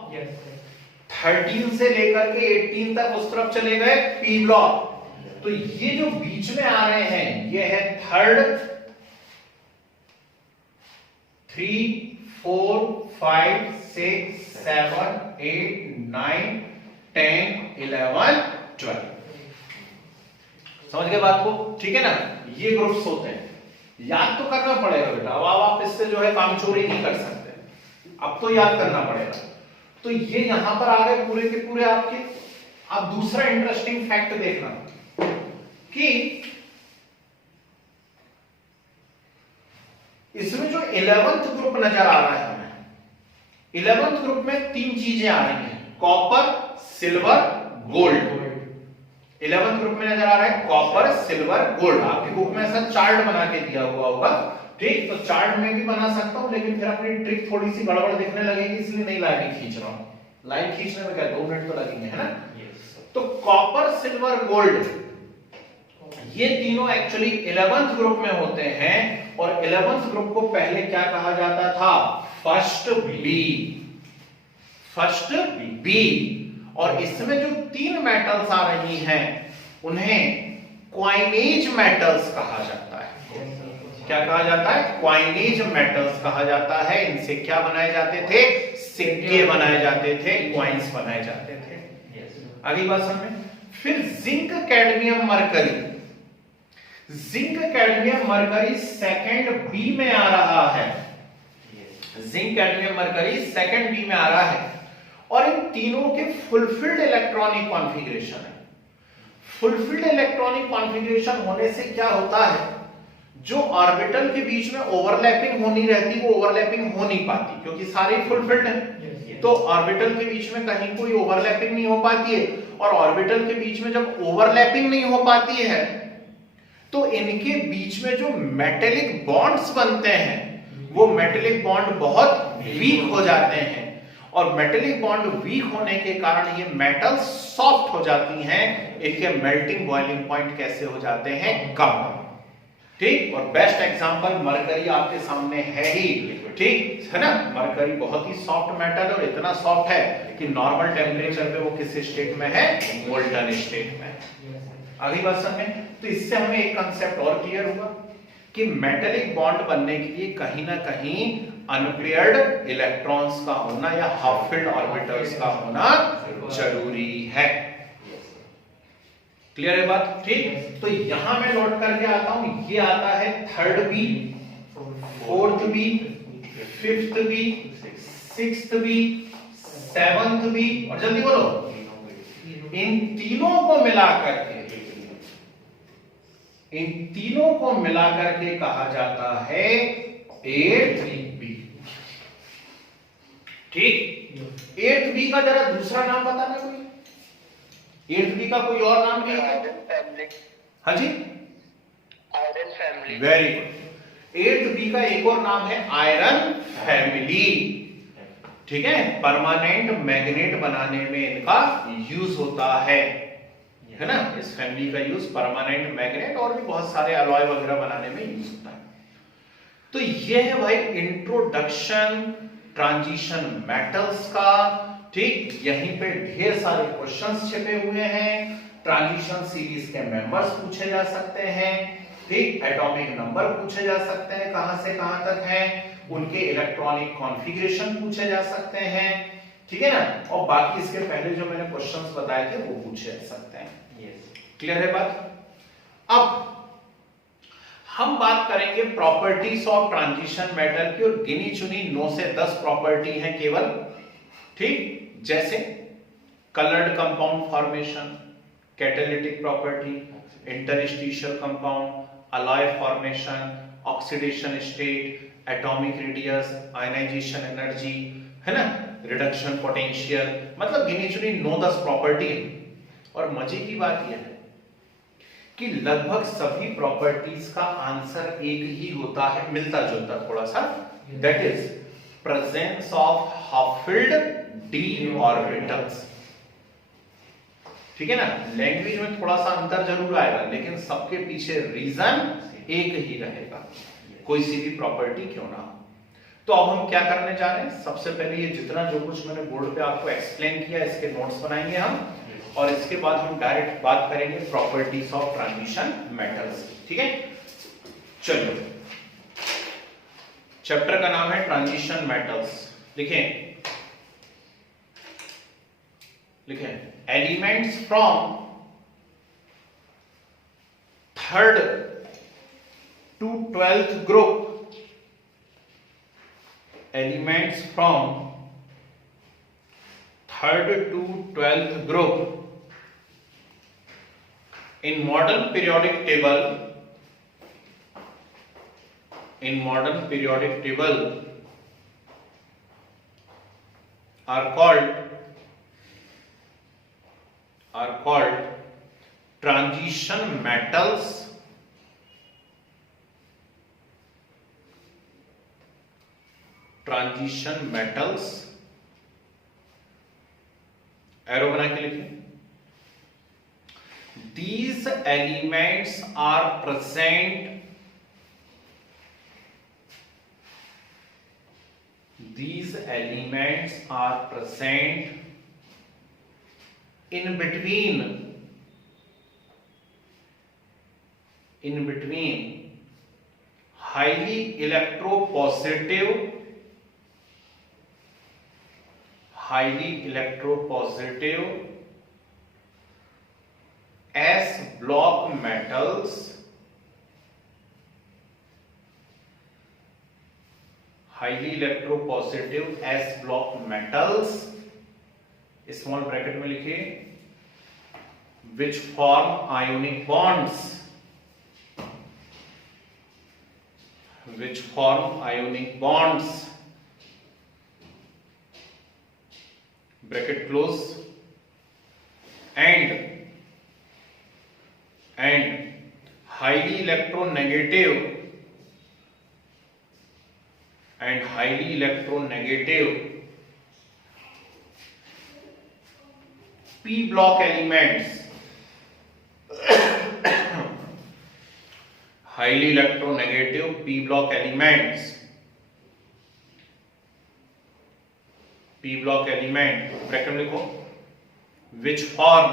13 से लेकर के 18 तक उस तरफ चले गए पी ब्लॉक। तो ये जो बीच में आ रहे हैं ये है थर्ड, 3, 4, 5, 6, 7, 8, 9, 10, 11, 12। समझ गए बात को? ठीक है ना, ये ग्रुप्स होते हैं, याद तो करना पड़ेगा बेटा। अब आप इससे जो है काम चोरी नहीं कर सकते, अब तो याद करना पड़ेगा। तो ये यहां पर आ गए पूरे के पूरे आपके। अब दूसरा इंटरेस्टिंग फैक्ट देखना कि इसमें जो 11th ग्रुप नजर आ रहा है हमें, 11th ग्रुप में 3 चीजें आ रही हैं, copper, silver, gold. 11th group में नजर आ रहा है कॉपर, सिल्वर, गोल्ड। आपकी बुक में ऐसा चार्ट बना के दिया हुआ होगा, ठीक? तो चार्ट में भी बना सकता हूं, लेकिन फिर अपनी ट्रिक थोड़ी सी गड़बड़ दिखने लगेगी, इसलिए नहीं लाइन खींच रहा हूं। लाइन खींचने में क्या 2 मिनट तो लगेंगे, है ना? तो कॉपर, सिल्वर, गोल्ड, ये तीनों एक्चुअली 11th ग्रुप में होते हैं। और 11th ग्रुप को पहले क्या कहा जाता था? First B, first B. और इसमें जो 3 मेटल्स आ रही हैं उन्हें क्वाइनेज मेटल्स कहा जाता है। क्या कहा जाता है? क्वाइनेज मेटल्स कहा जाता है। इनसे क्या बनाए जाते थे? सिक्के बनाए जाते थे, क्वाइंस बनाए जाते थे। अगली बात समझ में। फिर zinc, cadmium, mercury. Zinc, cadmium, mercury second B में आ रहा है। Zinc, cadmium, mercury second B में आ रहा है। और इन तीनों के फुलफिल्ड इलेक्ट्रॉनिक कॉन्फ़िगरेशन है। फुलफिल्ड इलेक्ट्रॉनिक कॉन्फ़िगरेशन होने से क्या होता है? जो ऑर्बिटल के बीच में ओवरलैपिंग होनी रहती वो ओवरलैपिंग हो नहीं पाती, क्योंकि सारे फुलफिल्ड हैं। तो ऑर्बिटल के बीच में कहीं कोई ओवरलैपिंग नहीं हो पाती है। और ऑर्बिटल के बीच में जब ओवरलैपिंग नहीं हो पाती है तो इनके बीच में जो मेटेलिक बॉन्ड्स बनते हैं वो मेटेलिक बॉन्ड बहुत वीक हो जाते हैं। और मेटेलिक बॉन्ड वीक होने के कारण ये मेटल सॉफ्ट हो जाती हैं। इनके मेल्टिंग बॉइलिंग पॉइंट कैसे हो जाते हैं? कम। ठीक? और बेस्ट एग्जांपल मरकरी आपके सामने है ही, ठीक है ना? मरकरी बहुत ही सॉफ्ट मेटल और इतना सॉफ्ट है कि नॉर्मल टेम्परेचर पे वो किस स्टेट में है? मोल्टन स्टेट में। अगली बात समझें। तो इससे हमें एक कंसेप्ट और क्लियर हुआ कि मेटेलिक बॉन्ड बनने के लिए कहीं ना कहीं अनपेयर्ड इलेक्ट्रॉन्स का होना या हाफ फिल्ड ऑर्बिटल्स का होना जरूरी है। क्लियर है बात? ठीक। तो यहां मैं नोट करके आता हूं, ये आता है third B, fourth B, fifth B, sixth B, seventh B, और जल्दी बोलो, इन तीनों को मिलाकर के, इन तीनों को मिलाकर के कहा जाता है 8th बी। ठीक। 8th बी का जरा दूसरा नाम बताना कोई। 8th बी का कोई और नाम भी है? हाँ जी, iron family. Very good. 8th B का एक और नाम है आयरन फैमिली। ठीक है, परमानेंट मैग्नेट बनाने में इनका यूज होता है ना? इस फैमिली का यूज परमानेंट मैग्नेट और भी बहुत सारे अलॉय वगैरह बनाने में यूज होता है। तो ये है भाई इंट्रोडक्शन ट्रांजिशन मेटल्स का। ठीक, यहीं पे ढेर सारे क्वेश्चंस छिपे हुए हैं। ट्रांजिशन सीरीज के मेंबर्स पूछे जा सकते हैं। ठीक, एटॉमिक नंबर पूछे जा सकते हैं, कहां से कहां तक है। उनके इलेक्ट्रॉनिक कॉन्फ़िगरेशन पूछे जा सकते हैं, ठीक है ना, और बाकी इसके पहले जो मैंने क्वेश्चंस बताए थे वो पूछे जा सकते हैं। क्लियर है बात? अब हम बात करेंगे प्रॉपर्टीज ऑफ ट्रांजिशन मेटल की, और गिनी चुनी 9 से 10 प्रॉपर्टी हैं केवल, ठीक, जैसे coloured compound formation, catalytic property, interstitial compound, alloy formation, oxidation state, atomic radius, ionisation energy, है ना, रिडक्शन पोटेंशियल, मतलब गिनी चुनी 9-10 प्रॉपर्टी है। और मजे की बात यह है कि लगभग सभी प्रॉपर्टीज का आंसर एक ही होता है, मिलता जुलता थोड़ा सा, that is presence of half filled d orbitals, ठीक है ना। लैंग्वेज में थोड़ा सा अंतर जरूर आएगा, लेकिन सबके पीछे रीजन एक ही रहेगा, कोई सी भी प्रॉपर्टी क्यों ना हो। तो अब हम क्या करने जा रहे हैं, सबसे पहले ये जितना जो कुछ मैंने बोर्ड पे आपको एक्सप्लेन किया इसके नोट्स बनाएंगे हम, और इसके बाद हम डायरेक्ट बात करेंगे प्रॉपर्टीज ऑफ ट्रांजिशन मेटल्स, ठीक है। चलिए, चैप्टर का नाम है ट्रांजिशन मेटल्स। लिखें elements from third to 12th group, elements from third to 12th group in modern periodic table are called transition metals, arrow बना के लिखिए। These elements are present in between highly electropositive S block metals, small bracket में लिखिए, which form ionic bonds, bracket close, and highly electronegative p block elements, highly electronegative p block elements, bracket में लिखो, which form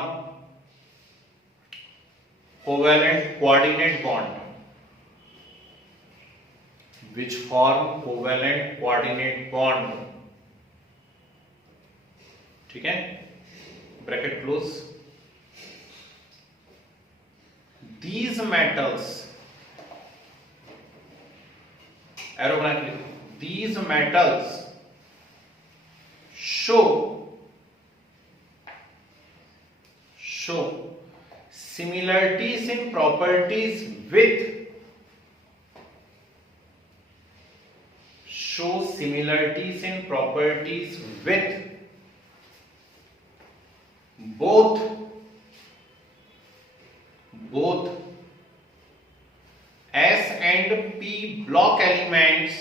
covalent coordinate bond, ठीक है, bracket close. These metals, arrow बना के लिखो, these metals show similarities in properties with both S and P block elements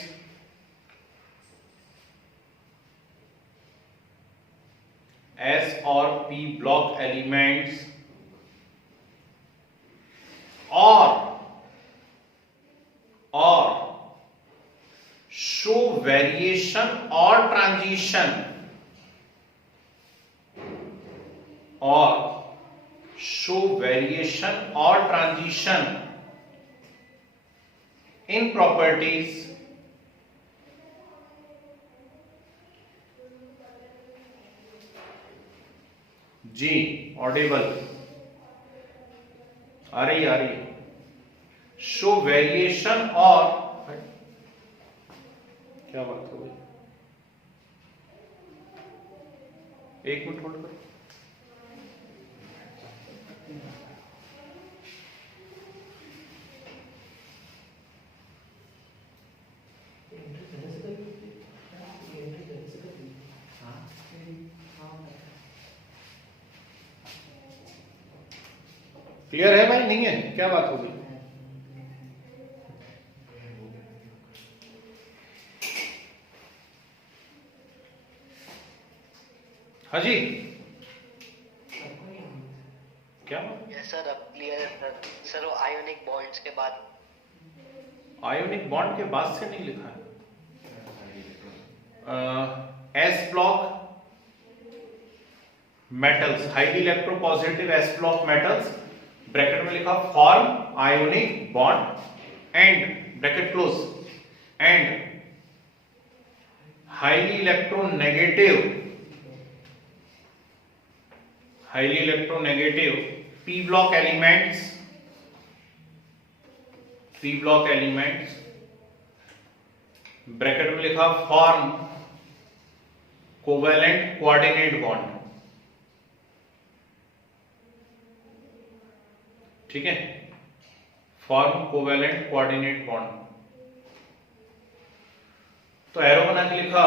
or show variation or transition in properties जी ऑडिबल आ रही शो वेरिएशन और क्या बात हो गई, एक मिनट होल्ड करो। क्लियर है भाई, नहीं है, क्या बात हो गई? हाँ जी, क्या यस सर, अब क्लियर है सर। वो आयोनिक बॉन्ड्स के बाद आयोनिक बॉन्ड के बाद से नहीं लिखा है। S block metals, highly electropositive s block metals, bracket में लिखा form ionic bond and bracket close, and highly electronegative p block elements, bracket में लिखा फॉर्म कोवेलेंट कोऑर्डिनेट बॉन्ड। ठीक है, फॉर्म कोवेलेंट कोऑर्डिनेट बॉन्ड। तो एरो बना के लिखा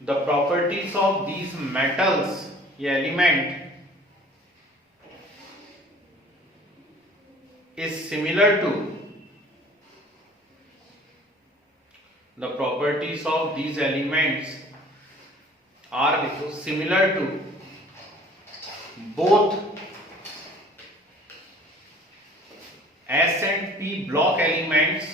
the properties of these metals, ये element is similar to the properties of these elements are similar to both S and P block elements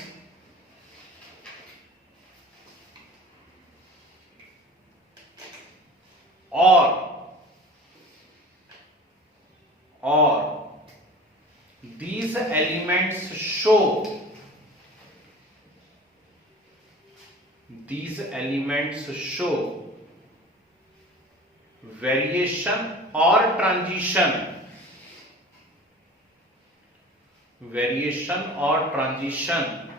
or these elements show variation or transition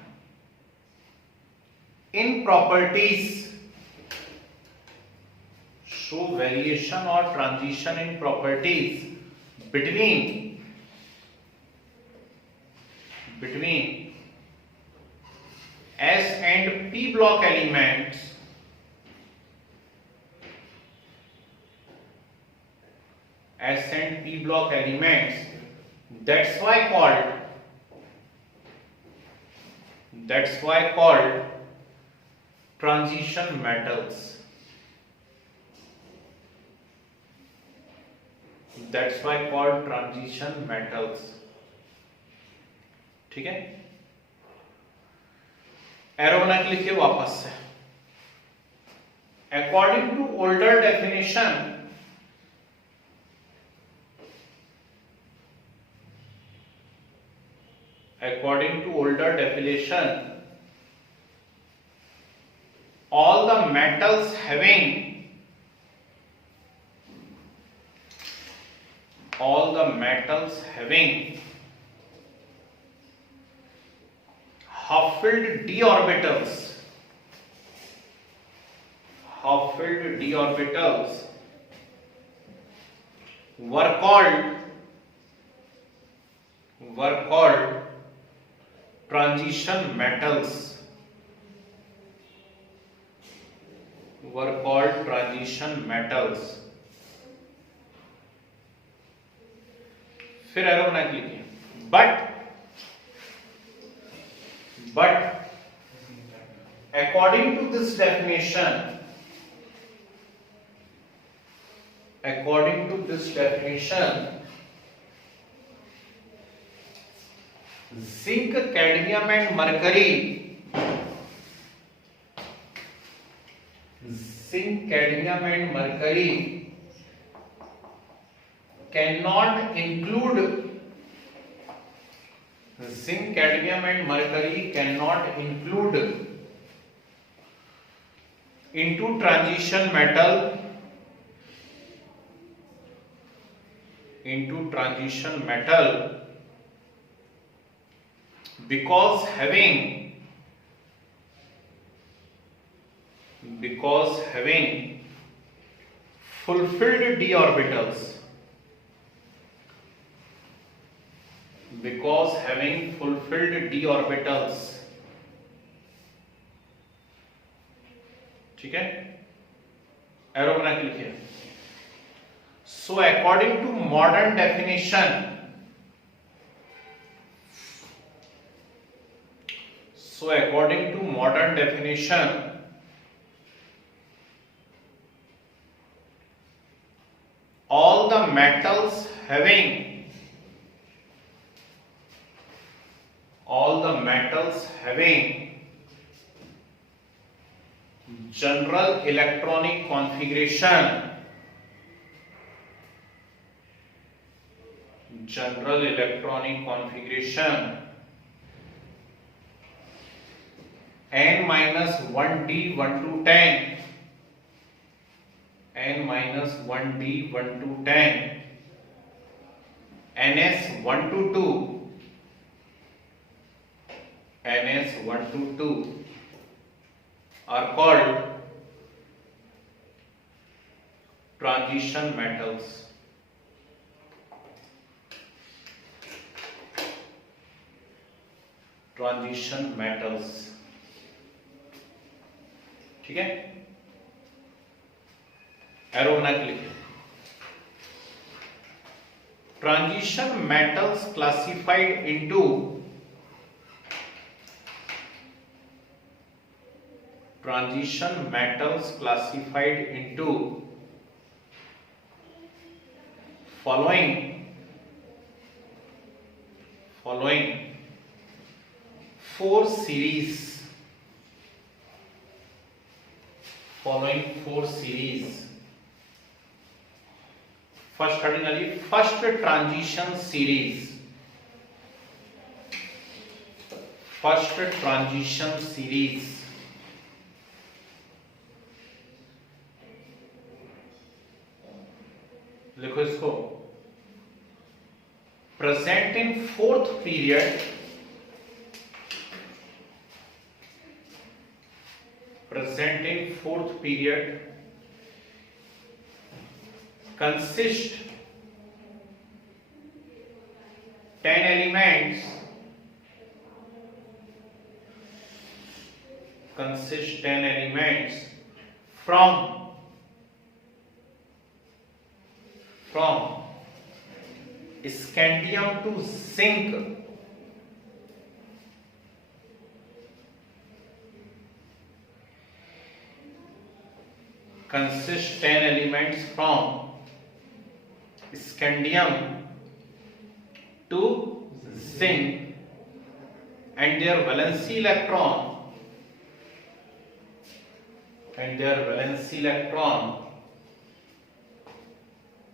in properties, show variation or transition in properties between S and P block elements that's why called transition metals. That's why called transition metals. ठीक है, एरो बना के लिखिए वापस से। According to older definition, all the metals having half-filled d orbitals were called transition metals. फिर एरो बना के लिखिए, but according to this definition, zinc, cadmium and mercury cannot include into transition metal into transition metal because having fulfilled d orbitals, ठीक है, एरो बना के लिखिए। So according to modern definition, all the metals having general electronic configuration n minus 1d 1 to 10, ns 1 to 2 are called transition metals. ठीक है, एरो बना के लिखिए। Transition metals classified into following four series. First transition series. लिखो इसको। Present in fourth period, consist 10 elements from scandium to zinc, and their valency electron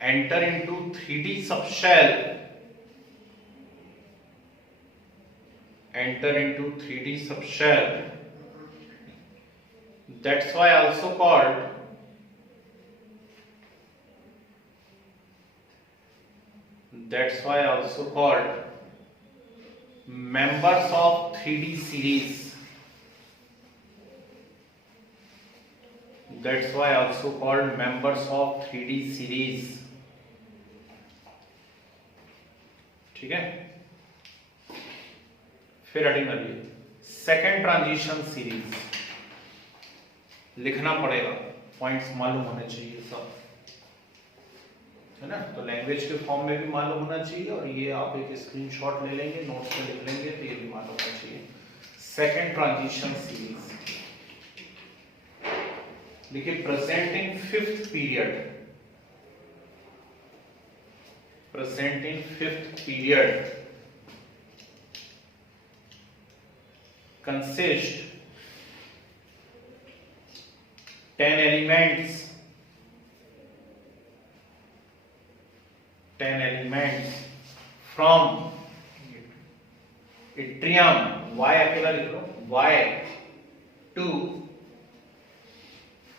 enter into 3D subshell, that's why also called members of 3D series. ठीक है, फिर हेडिंग करिए सेकेंड ट्रांजिशन सीरीज। लिखना पड़ेगा, पॉइंट्स मालूम होने चाहिए सब, है ना। तो लैंग्वेज के फॉर्म में भी मालूम होना चाहिए, और ये आप एक स्क्रीनशॉट ले लेंगे, नोट्स में लिख लेंगे, तो ये भी मालूम होना चाहिए। सेकेंड ट्रांजिशन सीरीज देखिए, present in fifth period, consist 10 elements from yttrium, y अकेला लिख लो, y to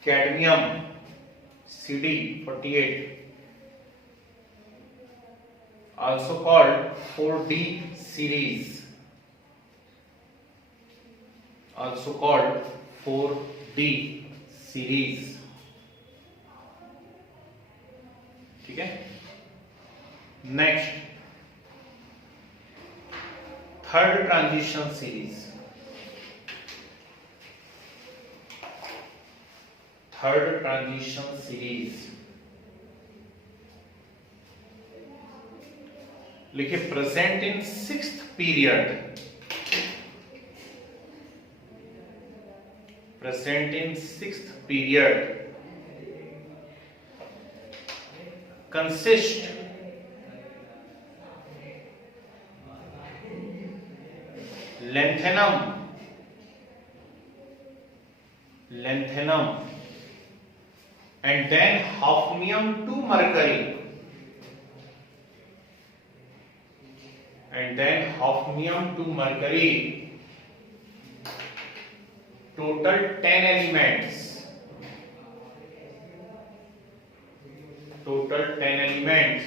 cadmium, Cd 48, also called 4D series, also called 4D series. ठीक है, next third transition series, third transition series लिखिए, present in sixth period, present in sixth period, consist lanthanum, lanthanum and then hafnium to mercury, and then hafnium to mercury, total 10 elements, total 10 elements,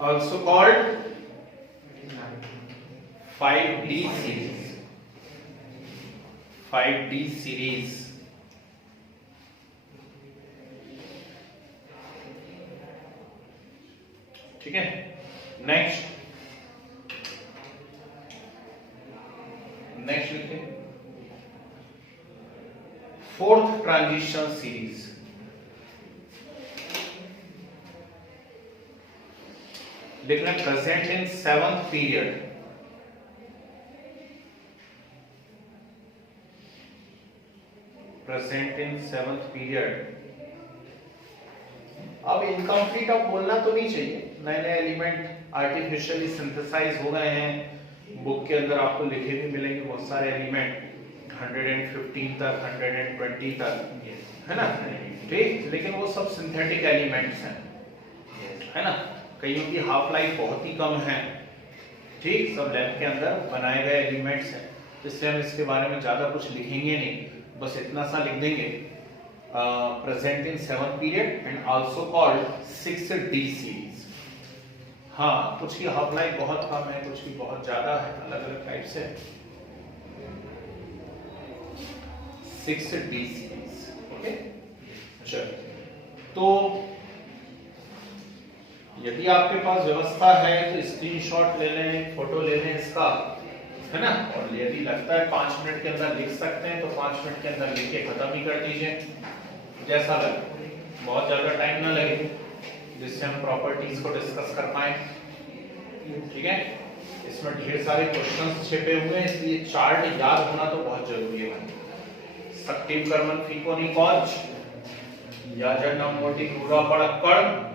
also called 5D series, 5D series. ठीक है, नेक्स्ट, नेक्स्ट लिखिए फोर्थ ट्रांजिशन सीरीज, लिखना present in seventh period, present in seventh period. अब इनकम्प्लीट अब बोलना तो नहीं चाहिए, नए नए एलिमेंट आर्टिफिशियली सिंथेसाइज हो गए हैं, बुक के अंदर आपको लिखे भी मिलेंगे बहुत सारे एलिमेंट 115 तक 120 तक, है ना, ठीक, लेकिन वो सब सिंथेटिक एलिमेंट्स हैं, है ना, कईयों की हाफ लाइफ बहुत ही कम है, ठीक, सब लैब के अंदर बनाए गए एलिमेंट्स हैं, इसलिए हम इसके बारे में ज्यादा कुछ लिखेंगे नहीं, बस इतना सा लिख देंगे, present in seventh period and also called 6D series. हाँ, कुछ की हाफ लाइफ बहुत कम है, कुछ की बहुत ज्यादा है, अलग अलग टाइप से 6D सीरीज। ओके, चलो, तो यदि आपके पास व्यवस्था है तो स्क्रीनशॉट ले लें, फोटो ले लें इसका, है ना, और यदि लगता है 5 मिनट के अंदर लिख सकते हैं तो 5 मिनट के अंदर लिख के खत्म ही कर दीजिए, जैसा लगे, बहुत ज्यादा टाइम ना लगे, जिससे हम प्रॉपर्टीज को डिस्कस कर पाए। ठीक है, इसमें ढेर सारे क्वेश्चंस छिपे हुए हैं, इसलिए चार्ट याद होना तो बहुत जरूरी है। सक्टिव कर्मन फीको निकॉज या जन्म मोटी पूरा पड़कड़,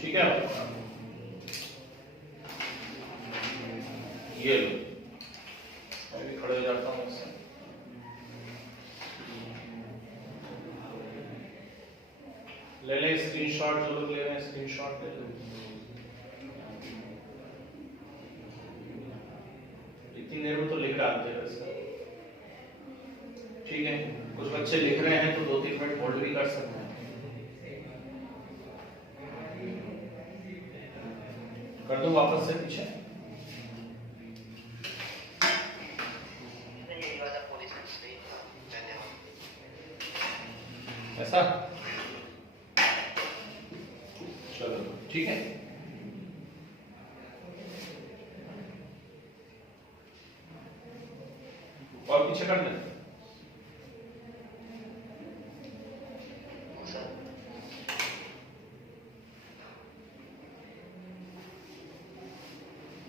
ठीक है, ये लो, मैं भी खड़े हो जाता हूँ इससे, ले ले स्क्रीनशॉट, जो लोग ले रहे हैं स्क्रीनशॉट ले लो, इतनी देर में तो लिख डालते हैं वैसे, ठीक है, कुछ बच्चे लिख रहे हैं तो 2-3 मिनट होल्ड भी कर सकते हैं। कर दो वापस से पीछे, ऐसा, चलो ठीक है, और पीछे कर दें,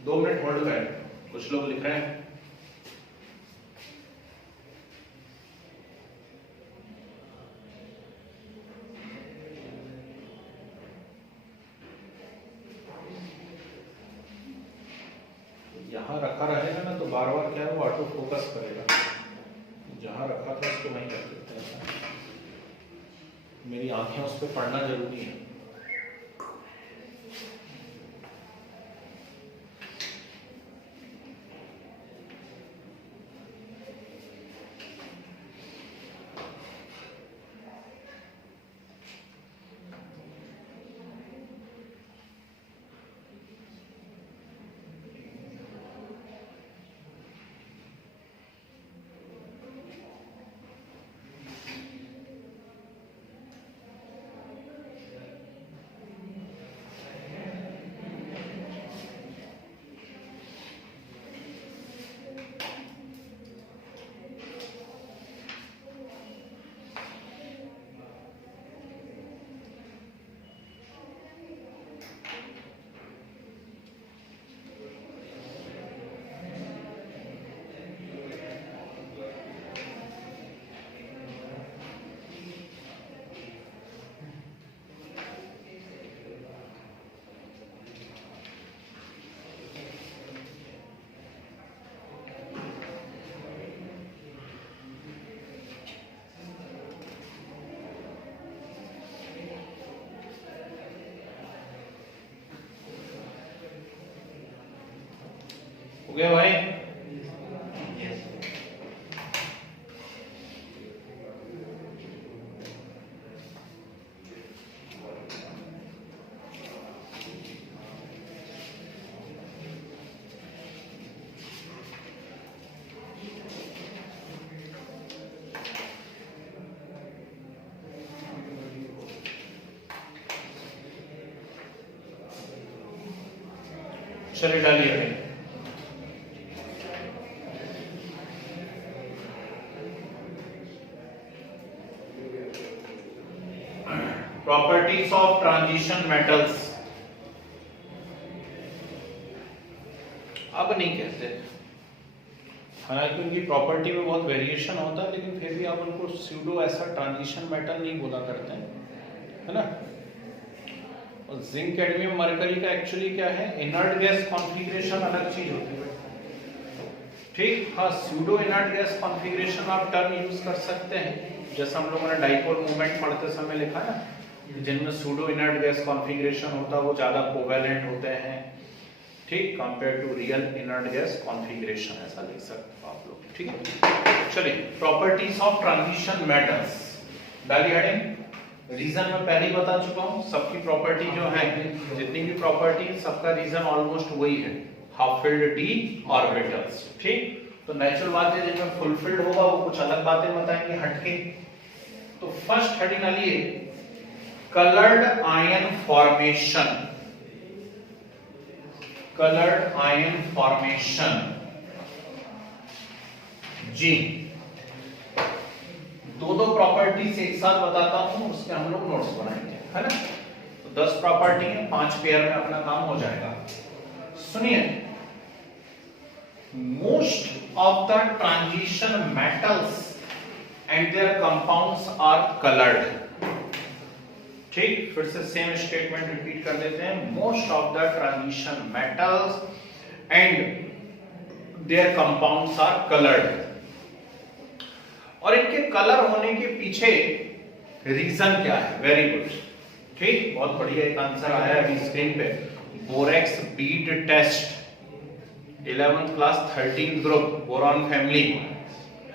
दो मिनट होल्ड करें, कुछ लोग लिख रहे हैं। यहां रखा रहेगा ना तो बार बार क्या है, वो ऑटो फोकस करेगा, जहां रखा था उसको वहीं कर देते हैं, मेरी आंखें उस पर पड़ना जरूरी है। गया भाई? चलिए डालिए भाई। Properties of transition metals. अब नहीं कहते, हालांकि उनकी प्रॉपर्टी में बहुत वेरिएशन होता है, लेकिन फिर भी आप उनको स्यूडो ऐसा ट्रांजिशन मेटल नहीं बोला करते हैं, है ना। और जिंक, कैडमियम, मरकरी का एक्चुअली क्या है, इनर्ट गैस कॉन्फ़िगरेशन अलग चीज होती है, ठीक। हाँ, स्यूडो इनर्ट गैस कॉन्फ़िगरेशन आप टर्म यूज कर सकते हैं, जैसा हम लोगों ने डाइपोल मूवमेंट पढ़ते समय लिखा है, जिनमें स्यूडो इनर्ट गैस कॉन्फ़िगरेशन होता है वो ज्यादा कोवेलेंट होते हैं, ठीक, compare to real inert gas configuration, ऐसा लिख सकते हो आप लोग, ठीक है। चलिए, प्रॉपर्टीज ऑफ ट्रांजिशन मेटल्स डाली हेडिंग। रीजन मैं पहले ही बता चुका हूं, सबकी प्रॉपर्टी जो है, जितनी भी प्रॉपर्टी, सबका रीजन ऑलमोस्ट वही है, हाफ फिल्ड डी ऑर्बिटल्स, ठीक। तो नेचुरल बात है, जिनमें फुलफिल्ड होगा वो कुछ अलग बातें बताएंगे हटके। तो फर्स्ट हेडिंग डालिए, coloured ion formation. Coloured ion formation जी, दो प्रॉपर्टीज एक साथ बताता हूं, उसके हम लोग नोट्स बनाएंगे, है ना। तो 10 प्रॉपर्टी है, 5 पेयर में अपना काम हो जाएगा। सुनिए, most of the transition metals and their compounds are coloured, ठीक। फिर से सेम स्टेटमेंट रिपीट कर देते हैं, most of the transition metals and their compounds are coloured. और इनके कलर होने के पीछे रीजन क्या है? वेरी गुड, ठीक, बहुत बढ़िया एक आंसर आया अभी स्क्रीन पे, borax bead test, 11th class 13th group, boron family,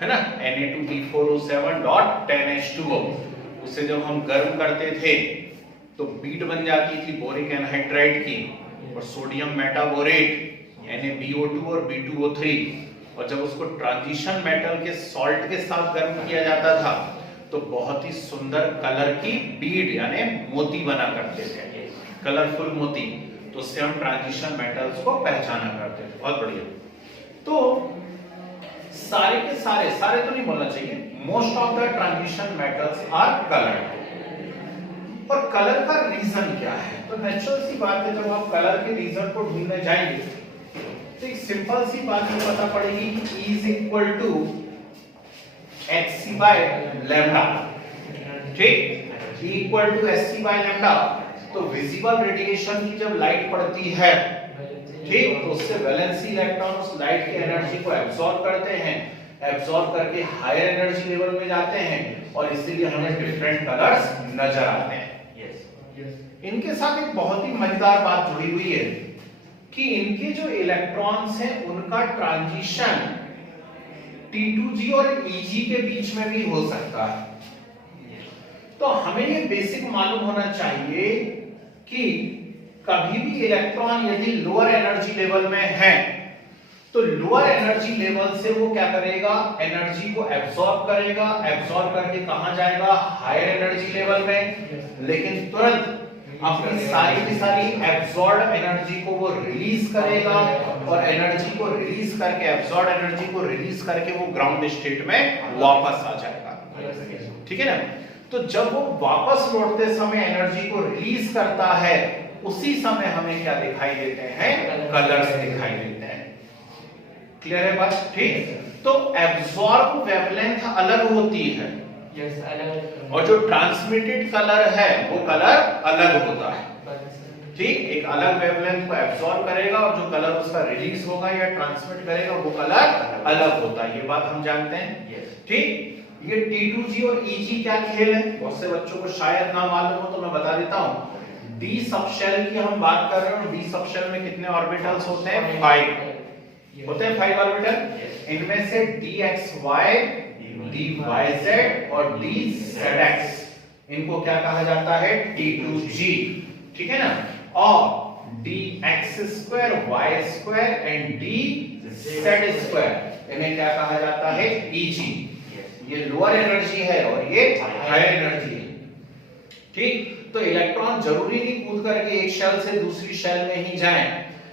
है ना, Na2B4O7.10H2O। उसे जब हम गर्म करते थे तो बीड बन जाती थी बोरिक एनहाइड्राइड की, और सोडियम मेटाबोरेट NaBO2 और B2O3, और जब उसको ट्रांजिशन मेटल के सॉल्ट के साथ गर्म किया जाता था तो बहुत ही सुंदर कलर की बीड यानी मोती बना करते थे, कलरफुल मोती। तो उससे हम ट्रांजिशन मेटल्स को पहचाना करते थे। बहुत बढ़िया। तो सारे के सारे तो नहीं बोलना चाहिए, most of the transition metals are coloured. और कलर का रीजन क्या है? तो नेचुरल सी बात है, जब आप कलर के रीजन को ढूंढने जाएंगे तो एक सिंपल सी बात ये पता पड़ेगी, E is equal to hc by lambda, ठीक, E equal to hc by lambda। तो विजिबल रेडिएशन की जब लाइट पड़ती है, ठीक, तो उससे वैलेंसी इलेक्ट्रॉन उस लाइट की एनर्जी को एब्सॉर्ब करते हैं, एब्सॉर्ब करके हायर एनर्जी लेवल में जाते हैं, और इसीलिए हमें डिफरेंट कलर्स नजर आते हैं। इनके साथ एक बहुत ही मजेदार बात जुड़ी हुई है कि इनके जो इलेक्ट्रॉन्स हैं उनका ट्रांजिशन T2G और EG के बीच में भी हो सकता है। तो हमें ये बेसिक मालूम होना चाहिए कि कभी भी इलेक्ट्रॉन यदि लोअर एनर्जी लेवल में है तो लोअर एनर्जी लेवल से वो क्या करेगा, एनर्जी को एब्सॉर्ब करेगा, एब्सॉर्ब करके कहां जाएगा, हायर एनर्जी लेवल में, लेकिन तुरंत अपनी सारी की सारी एब्सॉर्ब एनर्जी को वो रिलीज करेगा, और एनर्जी को रिलीज करके, एब्सॉर्ब एनर्जी को रिलीज करके वो ग्राउंड स्टेट में वापस आ जाएगा, ठीक है ना। तो जब वो वापस लौटते समय एनर्जी को रिलीज करता है, उसी समय हमें क्या दिखाई देते हैं, कलर्स दिखाई देते हैं। क्लियर है बात, ठीक। तो एब्सॉर्ब वेवलेंथ अलग होती है, और जो ट्रांसमिटेड कलर है वो कलर अलग होता है, ठीक। एक अलग वेवलेंथ को एब्सॉर्ब करेगा, और जो कलर उसका रिलीज होगा या ट्रांसमिट करेगा वो कलर अलग होता है, ये बात हम जानते हैं, ठीक। ये T2G और EG क्या खेल है, बहुत से बच्चों को शायद ना मालूम हो, तो मैं बता देता हूं। D सबशेल की हम बात कर रहे हैं, और D सबशेल में कितने ऑर्बिटल्स होते हैं, 5, होते हैं 5 ऑर्बिटल। इनमें से dxy, dyz और dzx, इनको क्या कहा जाता है? T2g, ठीक है ना। और dx² y² एंड dz², इन्हें क्या कहा जाता है? Eg। ये लोअर एनर्जी है और ये हायर एनर्जी है, ठीक। तो इलेक्ट्रॉन जरूरी नहीं कूद करके एक शेल से दूसरी शेल में ही जाएं,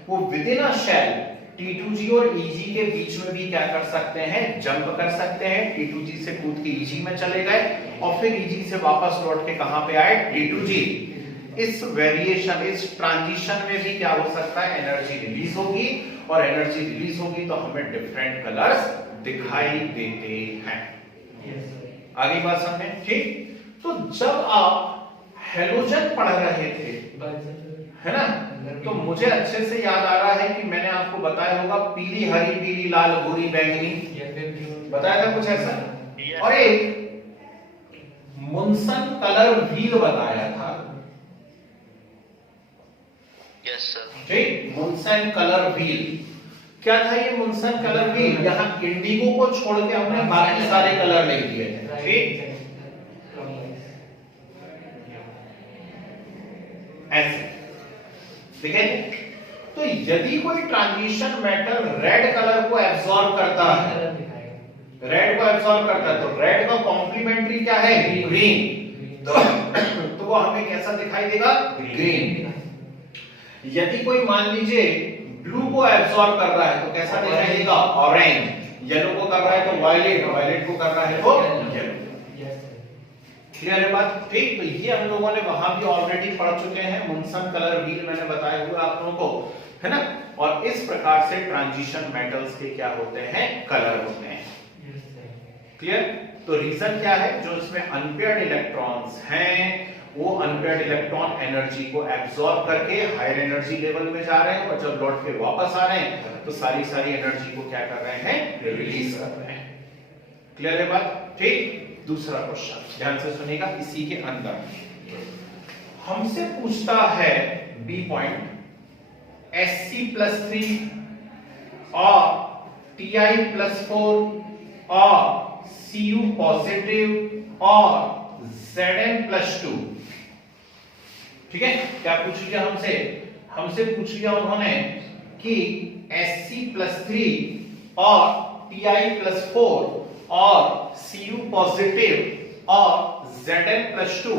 वो with in a shell T2g और Eg के बीच में भी क्या कर सकते हैं? जंप कर सकते हैं। T2g से कूद के Eg में चले गए और फिर Eg से वापस लौट के कहां पे आए? T2g। इस वेरिएशन, इस ट्रांजिशन में भी क्या हो सकता है? एनर्जी रिलीज होगी, और एनर्जी रिलीज होगी तो हमें डिफरेंट कलर्स दिखाई देते हैं। आगे बात समझे, ठीक। तो जब आप हेलोजन पढ़ रहे थे, है ना, तो मुझे अच्छे से याद आ रहा है कि मैंने आपको बताया होगा पीली, हरी, पीली, लाल, भूरी, बैंगनी, बताया था कुछ ऐसा। और एक मुन्सन कलर व्हील बताया था। Yes sir. ठीक, मुन्सन कलर व्हील क्या था? ये मुन्सन कलर व्हील, यहाँ इंडिगो को छोड़ के हमने बाकी सारे कलर ले लिए थे, ठीक। ऐसे देखिए, तो यदि कोई ट्रांजिशन मेटल रेड कलर को एब्सॉर्ब करता है, रेड को एब्सॉर्ब करता है, तो रेड का कॉम्प्लीमेंट्री क्या है? ग्रीन। तो वो हमें कैसा दिखाई देगा? ग्रीन। यदि कोई मान लीजिए ब्लू को एब्सॉर्ब कर रहा है तो कैसा दिखाई देगा? ऑरेंज। येलो को कर रहा है तो वायलेट, वायलेट को कर रहा है तो येलो। क्लियर है बात, ठीक। तो ये हम लोगों ने वहां भी ऑलरेडी पढ़ चुके हैं, मुन्सन कलर व्हील मैंने बताया हुआ आप लोगों को, है ना। और इस प्रकार से ट्रांजिशन मेटल्स के क्या होते हैं? कलर होते हैं। क्लियर। तो रीजन क्या है? जो इसमें अनपेयर्ड इलेक्ट्रॉन्स हैं, वो अनपेयर्ड इलेक्ट्रॉन एनर्जी को एब्सॉर्ब करके हायर एनर्जी लेवल में जा रहे हैं, और जब लौट के वापस आ रहे हैं तो सारी एनर्जी को क्या कर रहे हैं? रिलीज कर रहे हैं। क्लियर है बात, ठीक। दूसरा क्वेश्चन ध्यान से सुनिएगा, इसी के अंदर हमसे पूछता है बी पॉइंट, Sc+3 और Ti+4 और Cu पॉजिटिव और Zn+2, ठीक है। क्या पूछ लिया हमसे? हमसे पूछ लिया उन्होंने कि Sc+3 और Ti+4 और Cu पॉजिटिव और Zn+2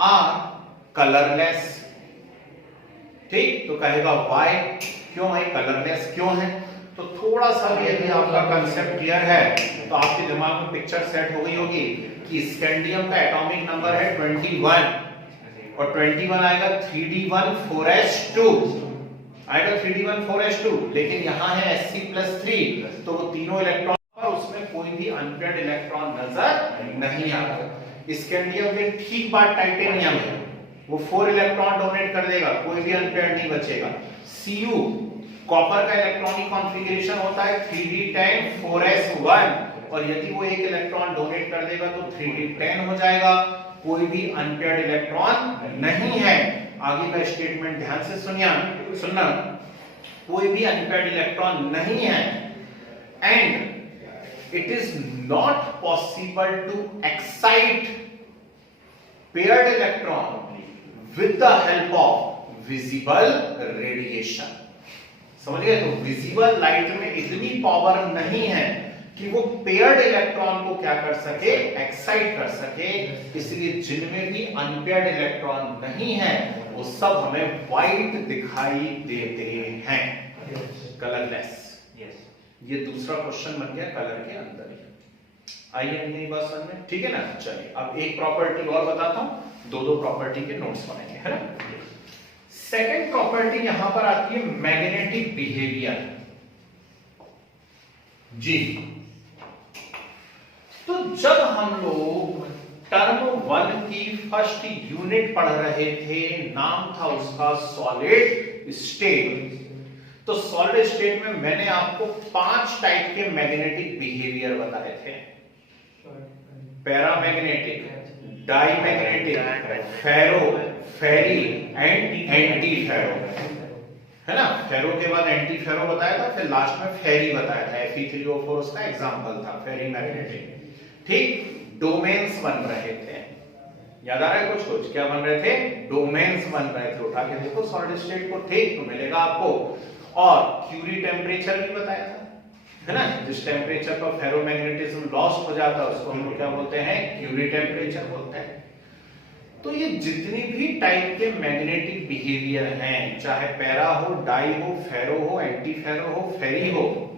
आर कलरलेस, ठीक। तो कहेगा why, क्यों भाई कलरलेस क्यों है? तो थोड़ा सा भी यदि आपका कंसेप्ट क्लियर है तो आपके दिमाग में पिक्चर सेट हो गई होगी कि स्कैंडियम का एटॉमिक नंबर है 21, और 21 आएगा 3d14s2, आएगा 3d14s2, लेकिन यहां है Sc+3, तो वो तीनों इलेक्ट्रॉन पर उसमें कोई भी अनपेयर्ड इलेक्ट्रॉन नजर नहीं आता। स्कैंडियम के ठीक बाद टाइटेनियम है, वो 4 इलेक्ट्रॉन डोनेट कर देगा, कोई भी अनपेयर्ड नहीं बचेगा। Cu कॉपर का इलेक्ट्रॉनिक कॉन्फ़िगरेशन होता है 3d10 4s1, और यदि वो एक इलेक्ट्रॉन डोनेट कर देगा तो 3d10 हो जाएगा, कोई भी अनपेयर्ड इलेक्ट्रॉन नहीं है। आगे का स्टेटमेंट ध्यान से सुनना, कोई भी अनपेयर्ड इलेक्ट्रॉन नहीं है, and it is not possible to excite paired electron with the help of visible radiation। समझ गए? तो विजिबल लाइट में इतनी पावर नहीं है कि वो पेयर्ड इलेक्ट्रॉन को क्या कर सके? एक्साइट कर सके। इसलिए जिनमें भी अनपेयर्ड इलेक्ट्रॉन नहीं है वो सब हमें व्हाइट दिखाई देते हैं, कलरलेस। ये दूसरा क्वेश्चन बन गया कलर के अंदर ही। आइए अपनी बात समझ में, ठीक है ना। चलिए अब एक प्रॉपर्टी और बताता हूं, दो प्रॉपर्टी के नोट्स बनेंगे, है ना। सेकंड प्रॉपर्टी यहां पर आती है मैग्नेटिक बिहेवियर। जी, तो जब हम लोग टर्म 1 की फर्स्ट यूनिट पढ़ रहे थे, नाम था उसका सॉलिड स्टेट। तो सॉलिड स्टेट में मैंने आपको 5 टाइप के मैग्नेटिक बिहेवियर बताए थे, paramagnetic, diamagnetic, ferro, ferri and anti ferro. है ना। फेरो के बाद एंटी फेरो बताया था, फिर लास्ट में फेरी बताया था, Fe3O4 उसका एग्जांपल था, फेरी मैग्नेटिक। ठीक, डोमेन्स बन रहे थे, याद आ रहा है कुछ कुछ, क्या बन रहे थे, डोमेन्स बन रहे थे। उठा के देखो सॉलिड स्टेट को, ठीक तो मिलेगा आपको। और क्यूरी टेम्परेचर भी बताया था, है ना, जिस टेम्परेचर पर फेरोमैग्नेटिज्म लॉस्ट हो जाता है उसको हम लोग क्या बोलते हैं, क्यूरी टेम्परेचर बोलते हैं। तो ये जितनी भी टाइप के मैग्नेटिक बिहेवियर हैं, चाहे पैरा हो, डाई हो, फेरो हो, एंटी फेरो हो, फेरी हो,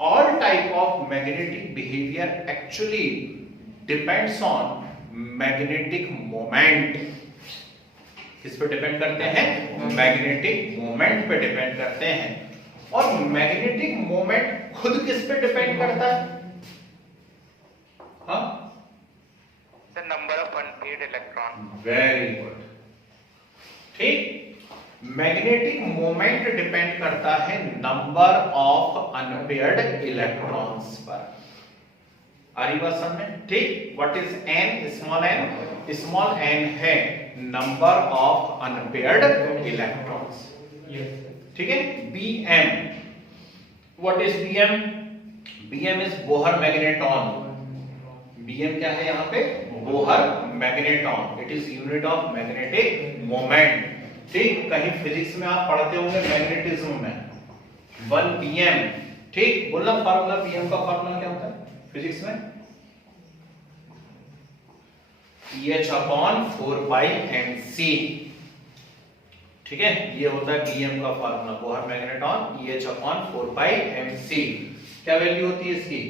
all type of magnetic behavior actually depends on magnetic moment। किस पे डिपेंड करते हैं, मैग्नेटिक मोमेंट पे डिपेंड करते हैं। और मैग्नेटिक मोमेंट खुद किस पे डिपेंड करता है, हाँ, The number of unpaired electron। Very good, ठीक। मैग्नेटिक मोमेंट डिपेंड करता है नंबर ऑफ अनपेयर्ड इलेक्ट्रॉन्स पर। आ रही बात समझ में, ठीक। What is n, small n, small n है नंबर ऑफ अनपेयर्ड इलेक्ट्रॉन्स, ठीक है। BM, what is BM, BM is Bohr magneton. BM क्या है यहाँ पे, Bohr magneton, it is unit of magnetic moment. ठीक, कहीं फिजिक्स में आप पढ़ते होंगे मैग्नेटिज्म में 1 pm, ठीक। बोलना फार्मूला, पीएम का फार्मूला क्या होता है फिजिक्स में, EH/4πmc, ठीक है, ये होता है पीएम का फार्मूला, बोहर मैग्नेटॉन EH/4πmc। क्या वैल्यू होती है इसकी,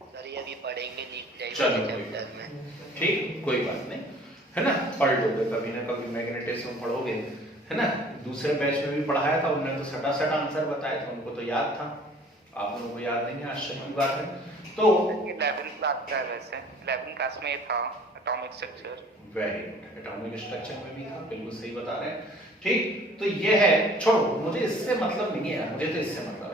सर ये अभी पढ़ेंगे डीप टाइप चलो, के चैप्टर में, ठीक, कोई बात नहीं, है ना, पढ़ लोगे कभी ना कभी, मैग्नेटिज्म पढ़ोगे, है ना। दूसरे बैच में भी पढ़ाया था, उन्होंने तो सटासट आंसर बताया था, उनको तो याद था, आप लोगों को याद नहीं है, आश्चर्य की बात है। तो 11th क्लास का है वैसे, 11th क्लास में ये था atomic structure. Very good, atomic structure में भी था, बिल्कुल सही बता रहे हैं, ठीक। तो ये है, छोड़ो, मुझे इससे मतलब नहीं है, मुझे तो इससे मतलब है।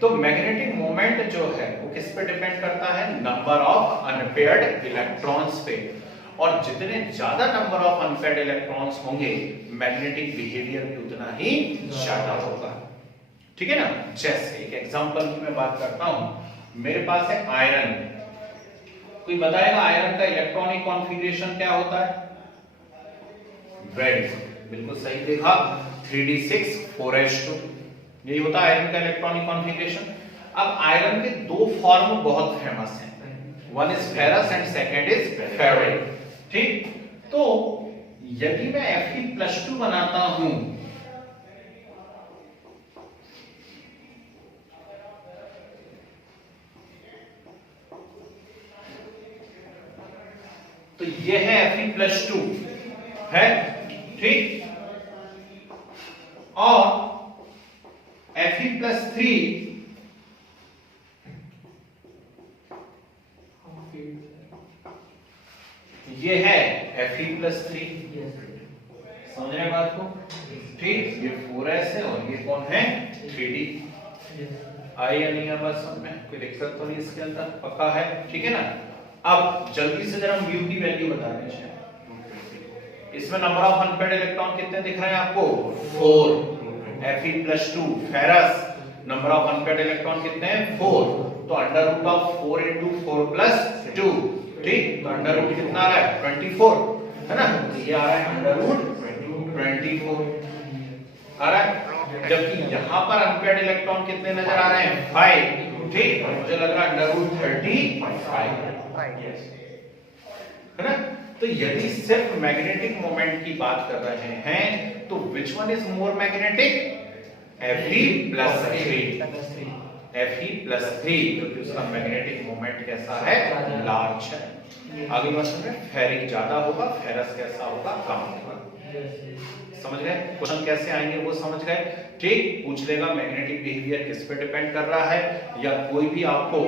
तो मैग्नेटिक मोमेंट जो है वो किस पे डिपेंड करता है, नंबर ऑफ अनपेयर्ड इलेक्ट्रॉन्स पे। और जितने ज्यादा नंबर ऑफ अनपेयर्ड इलेक्ट्रॉन्स होंगे, मैग्नेटिक बिहेवियर भी उतना ही ज्यादा होगा, ठीक है ना। जैसे एक एग्जांपल की मैं बात करता हूं, मेरे पास है आयरन, कोई बताएगा आयरन का इलेक्ट्रॉनिक कॉन्फ़िगरेशन क्या होता है, वेरी गुड, बिल्कुल सही देखा, 3d6 4s2, यही होता है आयरन का इलेक्ट्रॉनिक कॉन्फ़िगरेशन। अब आयरन के दो फॉर्म बहुत फेमस हैं, one is ferrous and second is ferric, ठीक। तो यदि मैं Fe+2 बनाता हूं, तो यह है Fe+2 है, ठीक। और Fe+3 ये है Fe+3, समझ रहे हैं बात को, ठीक। ये 4s है और ये कौन है, 3d। आई या नहीं है बात समझ में, कोई दिक्कत तो नहीं इसके अंदर, पक्का है, ठीक है ना। अब जल्दी से जरा म्यू की वैल्यू बता दीजिए, इसमें नंबर ऑफ अनपेयर्ड इलेक्ट्रॉन कितने दिख रहे हैं आपको, 4। Fe+2 ferrous, number of unpaired electron कितने हैं, 4, तो √4 × 4 + 2, ठीक। तो अंडर रूट कितना आ रहा है, 24, है ना, तो ये आ रहा है √24 आ रहा है। जबकि यहां पर अनपेयर्ड इलेक्ट्रॉन कितने नजर आ रहे हैं, 5, ठीक। मुझे लग रहा है √35 है ना। तो यदि सिर्फ मैग्नेटिक मोमेंट की बात कर रहे हैं तो which one is more magnetic, Fe+3, क्योंकि उसका मैग्नेटिक मोमेंट कैसा है, लार्ज है। आगे बात समझे, फेरिक ज्यादा होगा, फेरस कैसा होगा, कम होगा, समझ गए। क्वेश्चन कैसे आएंगे वो समझ गए, ठीक। पूछ लेगा मैग्नेटिक बिहेवियर किस पे डिपेंड कर रहा है, या कोई भी आपको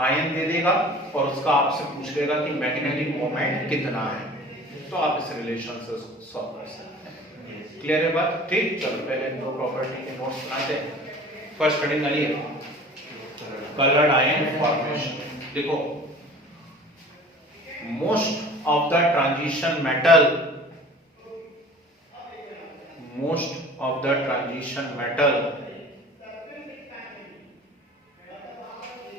आयन दे देगा और उसका आपसे पूछ लेगा कि मैग्नेटिक मोमेंट कितना है, तो आप इस रिलेशन से सॉल्व कर सकते हैं। क्लियर है बात, ठीक। चलो पहले दो प्रॉपर्टी के नोट्स बनाते हैं। फर्स्ट हेडिंग आइए, कलर्ड आयन फॉर्मेशन। देखो, most of the transition metal most of the transition metal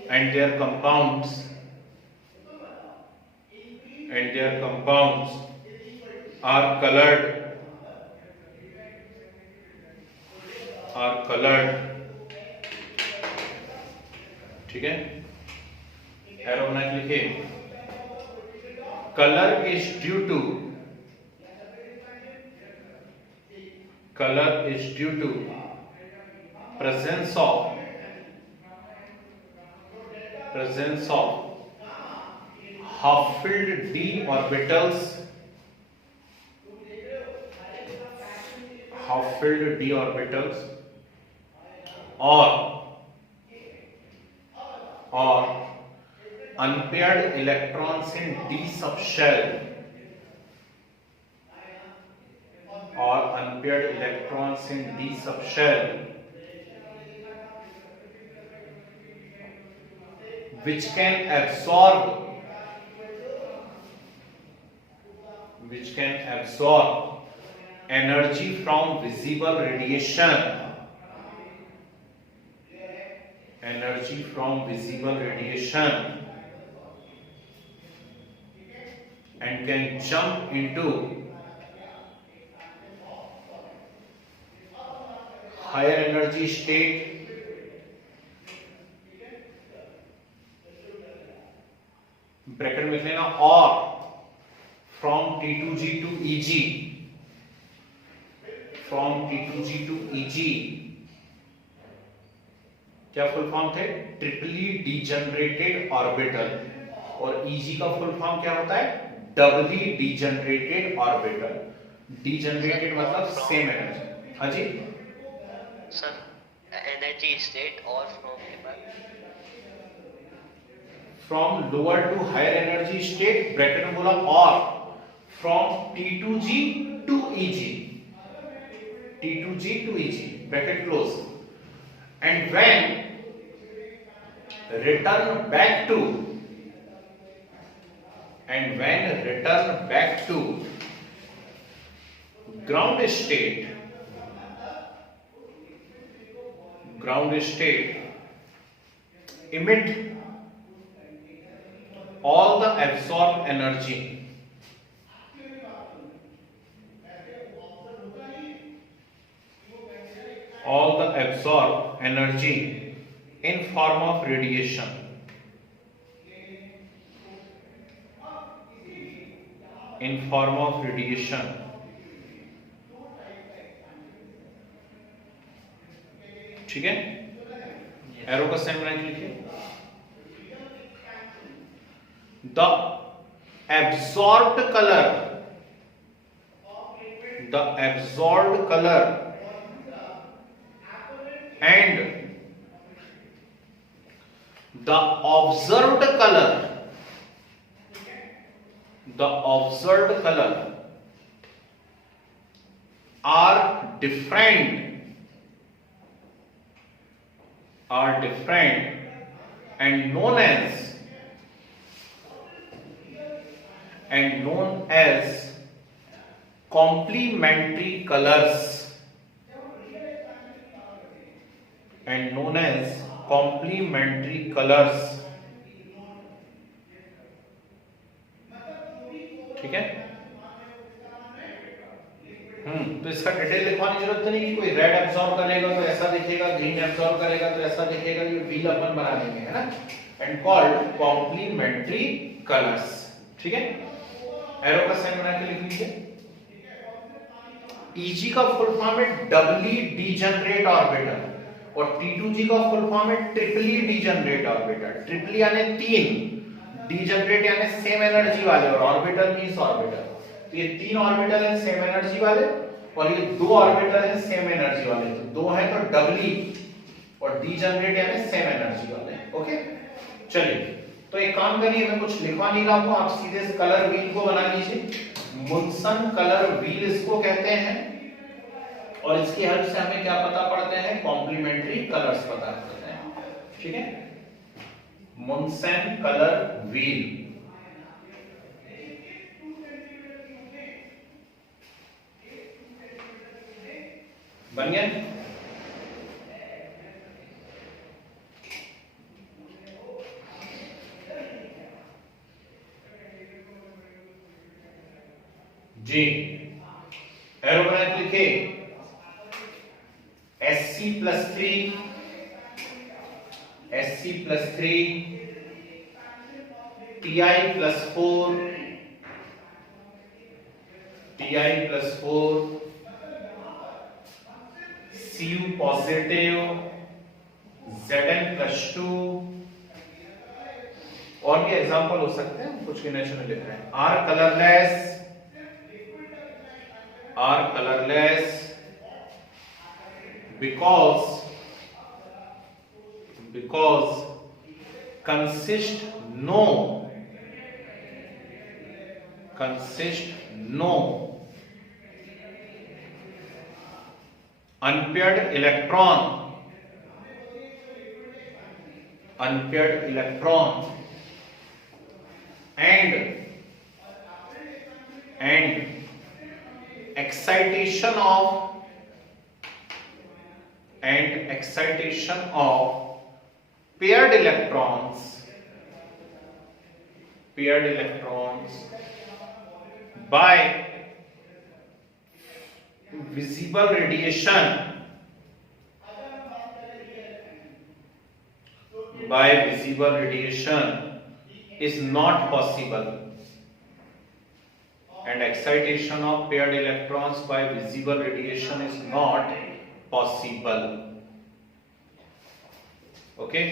and their compounds are colored, ठीक है, एरो बना के लिखिए, color is due to presence of half-filled d orbitals or unpaired electrons in d subshell which can absorb energy from visible radiation and can jump into higher energy state bracket में लेना, और from T2G to EG, क्या फुल फॉर्म थे? ट्रिपली डीजनरेटेड ऑर्बिटल, और EG का फुल फॉर्म क्या होता है? Doubly degenerate orbital. डीजनरेटेड मतलब सेम एनर्जी। हाँ जी सर, एनर्जी स्टेट और फ्रॉम के बाद from lower to higher energy state, bracket में बोला, और from T2G to EG, bracket close, and when return back to ground state emit all the absorbed energy in form of radiation, ठीक है, एरो का साइन बना के लिखिए, the absorbed color and the observed color are different and known as complementary colors, ठीक है। तो इसका डिटेल लिखवाने की जरूरत नहीं कि कोई रेड एब्सॉर्ब करेगा तो ऐसा दिखेगा, ग्रीन एब्सॉर्ब करेगा तो ऐसा दिखेगा, ये व्हील अपन बना देंगे, है ना, एंड कॉल्ड कॉम्प्लीमेंट्री कलर्स, ठीक है। एरो का साइन बना के लिख लीजिए। EG का फुल फॉर्म है डबली डीजनरेट ऑर्बिटल, और T2G का फुल फॉर्म है ट्रिपली डीजनरेट ऑर्बिटल। ट्रिपली यानी 3, डीजनरेट यानी सेम एनर्जी वाले, और ऑर्बिटल मींस ऑर्बिटल। तो ये 3 ऑर्बिटल हैं सेम एनर्जी वाले, और ये 2 ऑर्बिटल हैं सेम एनर्जी वाले। तो 2 हैं तो डबली, और डीजनरेट यानी सेम एनर्जी वाले, ओके। चलिए, तो एक काम करिए, मैं कुछ लिखवा नहीं रहा हूं, आप सीधे से कलर व्हील को बना लीजिए। मुनसन कलर व्हील इसको कहते हैं, और इसकी हेल्प से हमें क्या पता पड़ते हैं? कॉम्प्लीमेंट्री कलर्स पता पड़ते हैं, ठीक है। मुनसन कलर व्हील, बन गया? जी, एरो बना के लिखे Sc+3 Ti+4 Cu positive Zn+2 और भी एग्जांपल हो सकते हैं, कुछ के नेचर में लिख रहे हैं। R colorless because consist no unpaired electron and excitation of paired electrons by visible radiation is not possible, and excitation of paired electrons by visible radiation is not possible. Okay,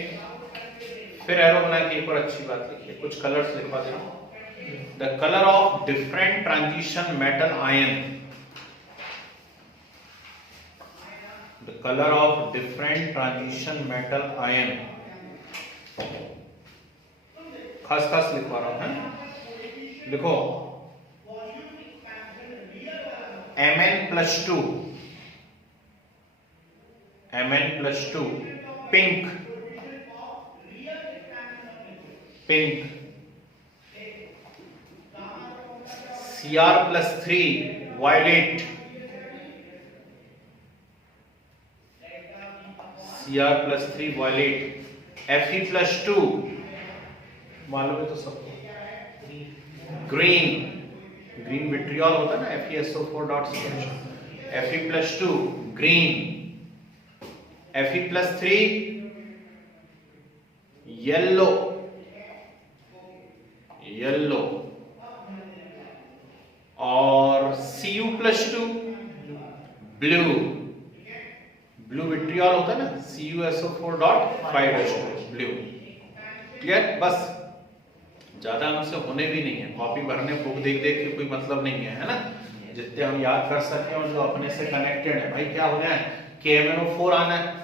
फिर एरो बना के एक और अच्छी बात लिखिए, कुछ कलर्स लिखवा देना। The colour of different transition metal ion, the colour of different transition metal ion, खास लिखवा रहा हूं, है? लिखो Mn+2 pink Cr+3 violet Fe+2 मालूम है तो सबको, ग्रीन विट्रियोल होता है ना, FeSO4.CH, Fe+2 green, Fe+3 yellow और Cu+2 ब्लू विट्रियोल होता है ना, CuSO4.5H2 ब्लू। क्लियर? बस ज्यादा हमसे होने भी नहीं है, कॉपी भरने बुक देख के कोई मतलब नहीं है ना, जितने हम याद कर सके और जो अपने से कनेक्टेड है। भाई क्या हो गया है, KMnO4 आना है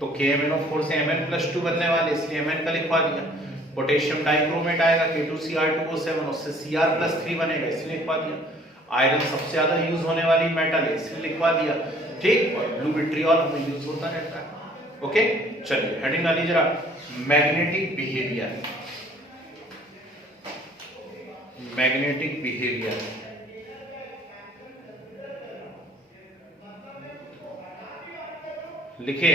तो KMnO4 से Mn+2 बनने वाले, इसलिए Mn का लिखवा दिया। पोटेशियम डाइक्रोमेट आएगा K2Cr2O7, उससे Cr+3 बनेगा, इसलिए लिखवा दिया। आयरन सबसे ज्यादा यूज होने वाली मेटल है, इसलिए लिखवा दिया। ठीक, और ब्लू विट्रियोल हमें यूज होता रहता है। ओके, चलिए हेडिंग डालिए जरा, मैग्नेटिक बिहेवियर। लिखे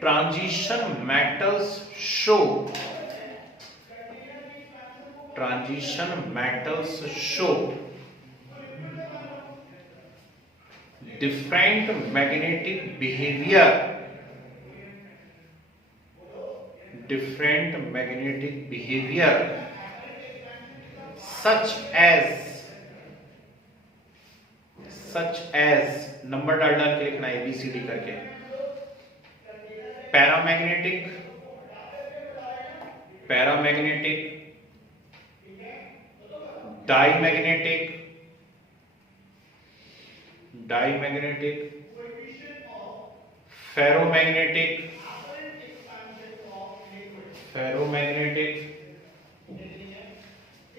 transition metals show different magnetic behavior such as number डाल के लिखना ABCD करके, paramagnetic, diamagnetic, ferromagnetic,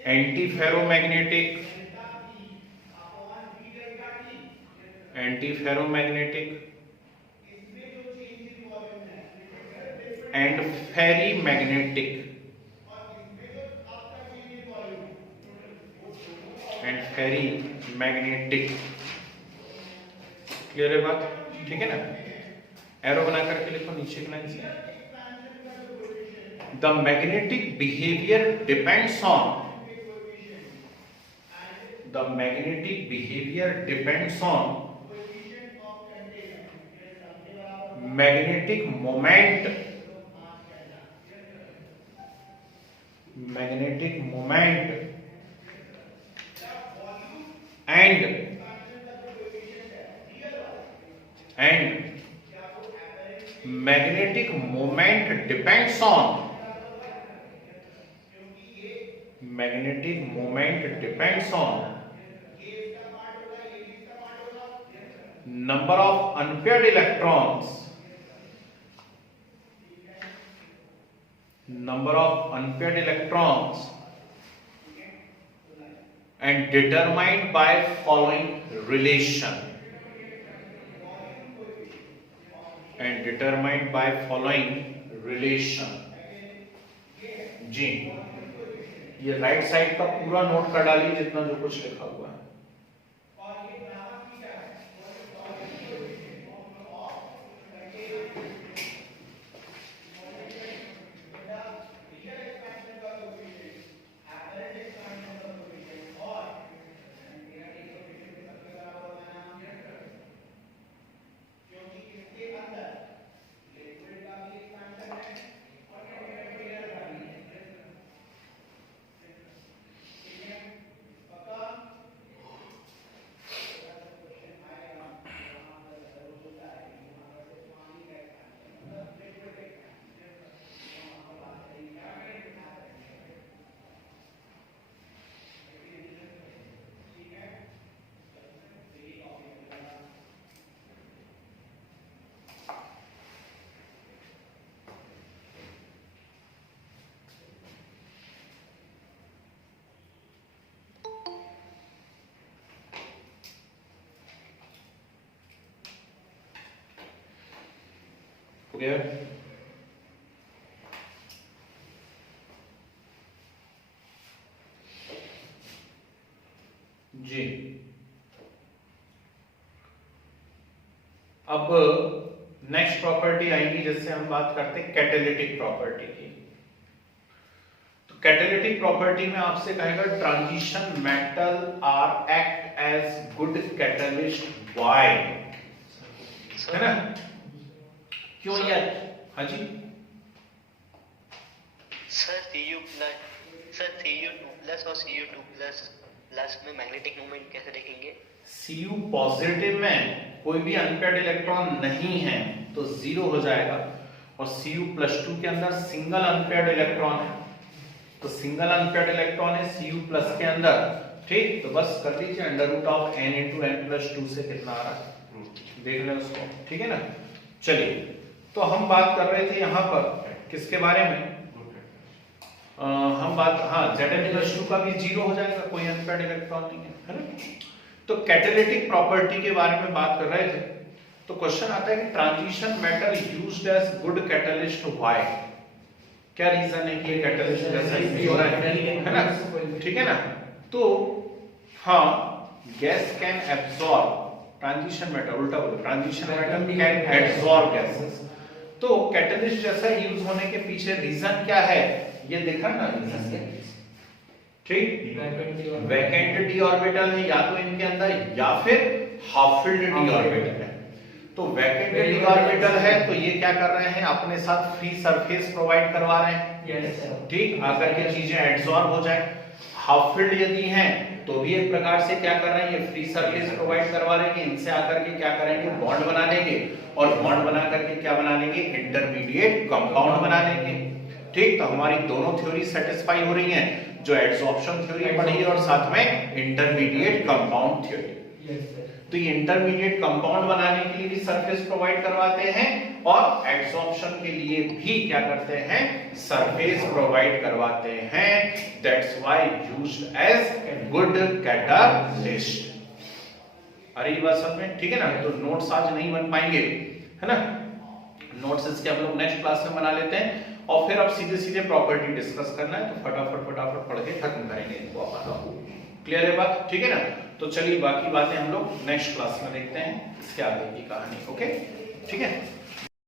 antiferromagnetic and ferrimagnetic clear है बात? ठीक है ना, एरो बना करके लिखो नीचे की लाइन से। The magnetic behaviour depends on, the magnetic behaviour depends on magnetic moment, magnetic moment and magnetic moment depends on, magnetic moment depends on number of unpaired electrons, number of unpaired electrons and determined by following relation, and determined by following relation। जी, ये राइट साइड का पूरा नोट कर डालिए जितना जो कुछ लिखा हुआ है। क्लियर? जी, अब नेक्स्ट प्रॉपर्टी आएगी जिससे हम बात करते हैं कैटालिटिक प्रॉपर्टी की। तो कैटालिटिक प्रॉपर्टी में आपसे कहेगा transition metal are act as good catalyst why, है ना? क्यों यार? हाँ जी सर, Cu2 प्लस और Cu2 प्लस में मैग्नेटिक मोमेंट कैसे देखेंगे? Cu पॉजिटिव में कोई भी अनपेयर्ड इलेक्ट्रॉन नहीं है तो जीरो हो जाएगा, और Cu+2 के अंदर सिंगल अनपेयर्ड इलेक्ट्रॉन है, तो सिंगल अनपेयर्ड इलेक्ट्रॉन है Cu+ के अंदर। ठीक, तो बस कर लीजिए √n × n+2 से कितना आ रहा है देख लें उसको। ठीक है ना? चलिए, तो हम बात कर रहे थे यहाँ पर किसके बारे में? हम बात, हाँ, Zn+2 का भी जीरो हो जाएगा, कोई अनपेयर्ड इलेक्ट्रॉन नहीं है ना? तो कैटालिटिक प्रॉपर्टी के बारे में बात कर रहे थे। तो क्वेश्चन आता है कि transition metal used as good catalyst why? क्या रीजन है कि ये कैटलिस्ट जैसा यूज हो रहा है ना? ठीक है ना? तो हाँ, gas can absorb, transition metal, उल्टा बोलो, transition metal can absorb gases. तो कैटलिस्ट जैसा यूज होने के पीछे रीजन क्या है? ये देखा ना रीजन क्या? ठीक, वैकेंट डी ऑर्बिटल है या तो इनके अंदर, या फिर हाफ फिल्ड डी ऑर्बिटल है। तो वैकेंट डी ऑर्बिटल है तो ये क्या कर रहे हैं? अपने साथ फ्री सरफेस प्रोवाइड करवा रहे हैं। ठीक, आकर के चीजें एब्सॉर्ब हो जाए। हाफ फिल्ड यदि है तो भी एक प्रकार से क्या कर रहे हैं? ये फ्री सरफेस प्रोवाइड करवा रहे हैं कि इनसे आकर के क्या करेंगे? बॉन्ड बना लेंगे, और बॉन्ड बना करके क्या बना लेंगे? इंटरमीडिएट कंपाउंड बना लेंगे। ठीक, तो हमारी दोनों थ्योरी सेटिस्फाई हो रही हैं, जो एडसॉर्प्शन थ्योरी पढ़ी है और साथ में इंटरमीडिएट कंपाउंड थ्योरी। तो ये इंटरमीडिएट कंपाउंड बनाने के लिए भी सरफेस प्रोवाइड करवाते हैं, और एडसॉर्प्शन के लिए भी क्या करते हैं? सरफेस प्रोवाइड करवाते हैं। That's why used as good catalyst. अरे ये बात समझ में? ठीक है ना? तो नोट्स आज नहीं बन पाएंगे, है ना? नोट्स इसके हम लोग नेक्स्ट क्लास में बना लेते हैं, और फिर अब सीधे सीधे प्रॉपर्टी डिस्कस करना है, तो फटाफट पढ़ के खत्म करेंगे इनको अपन। क्लियर है बात? ठीक है ना? तो चलिए बाकी बातें हम लोग नेक्स्ट क्लास में देखते हैं, इसके आगे की कहानी। ओके, ठीक है।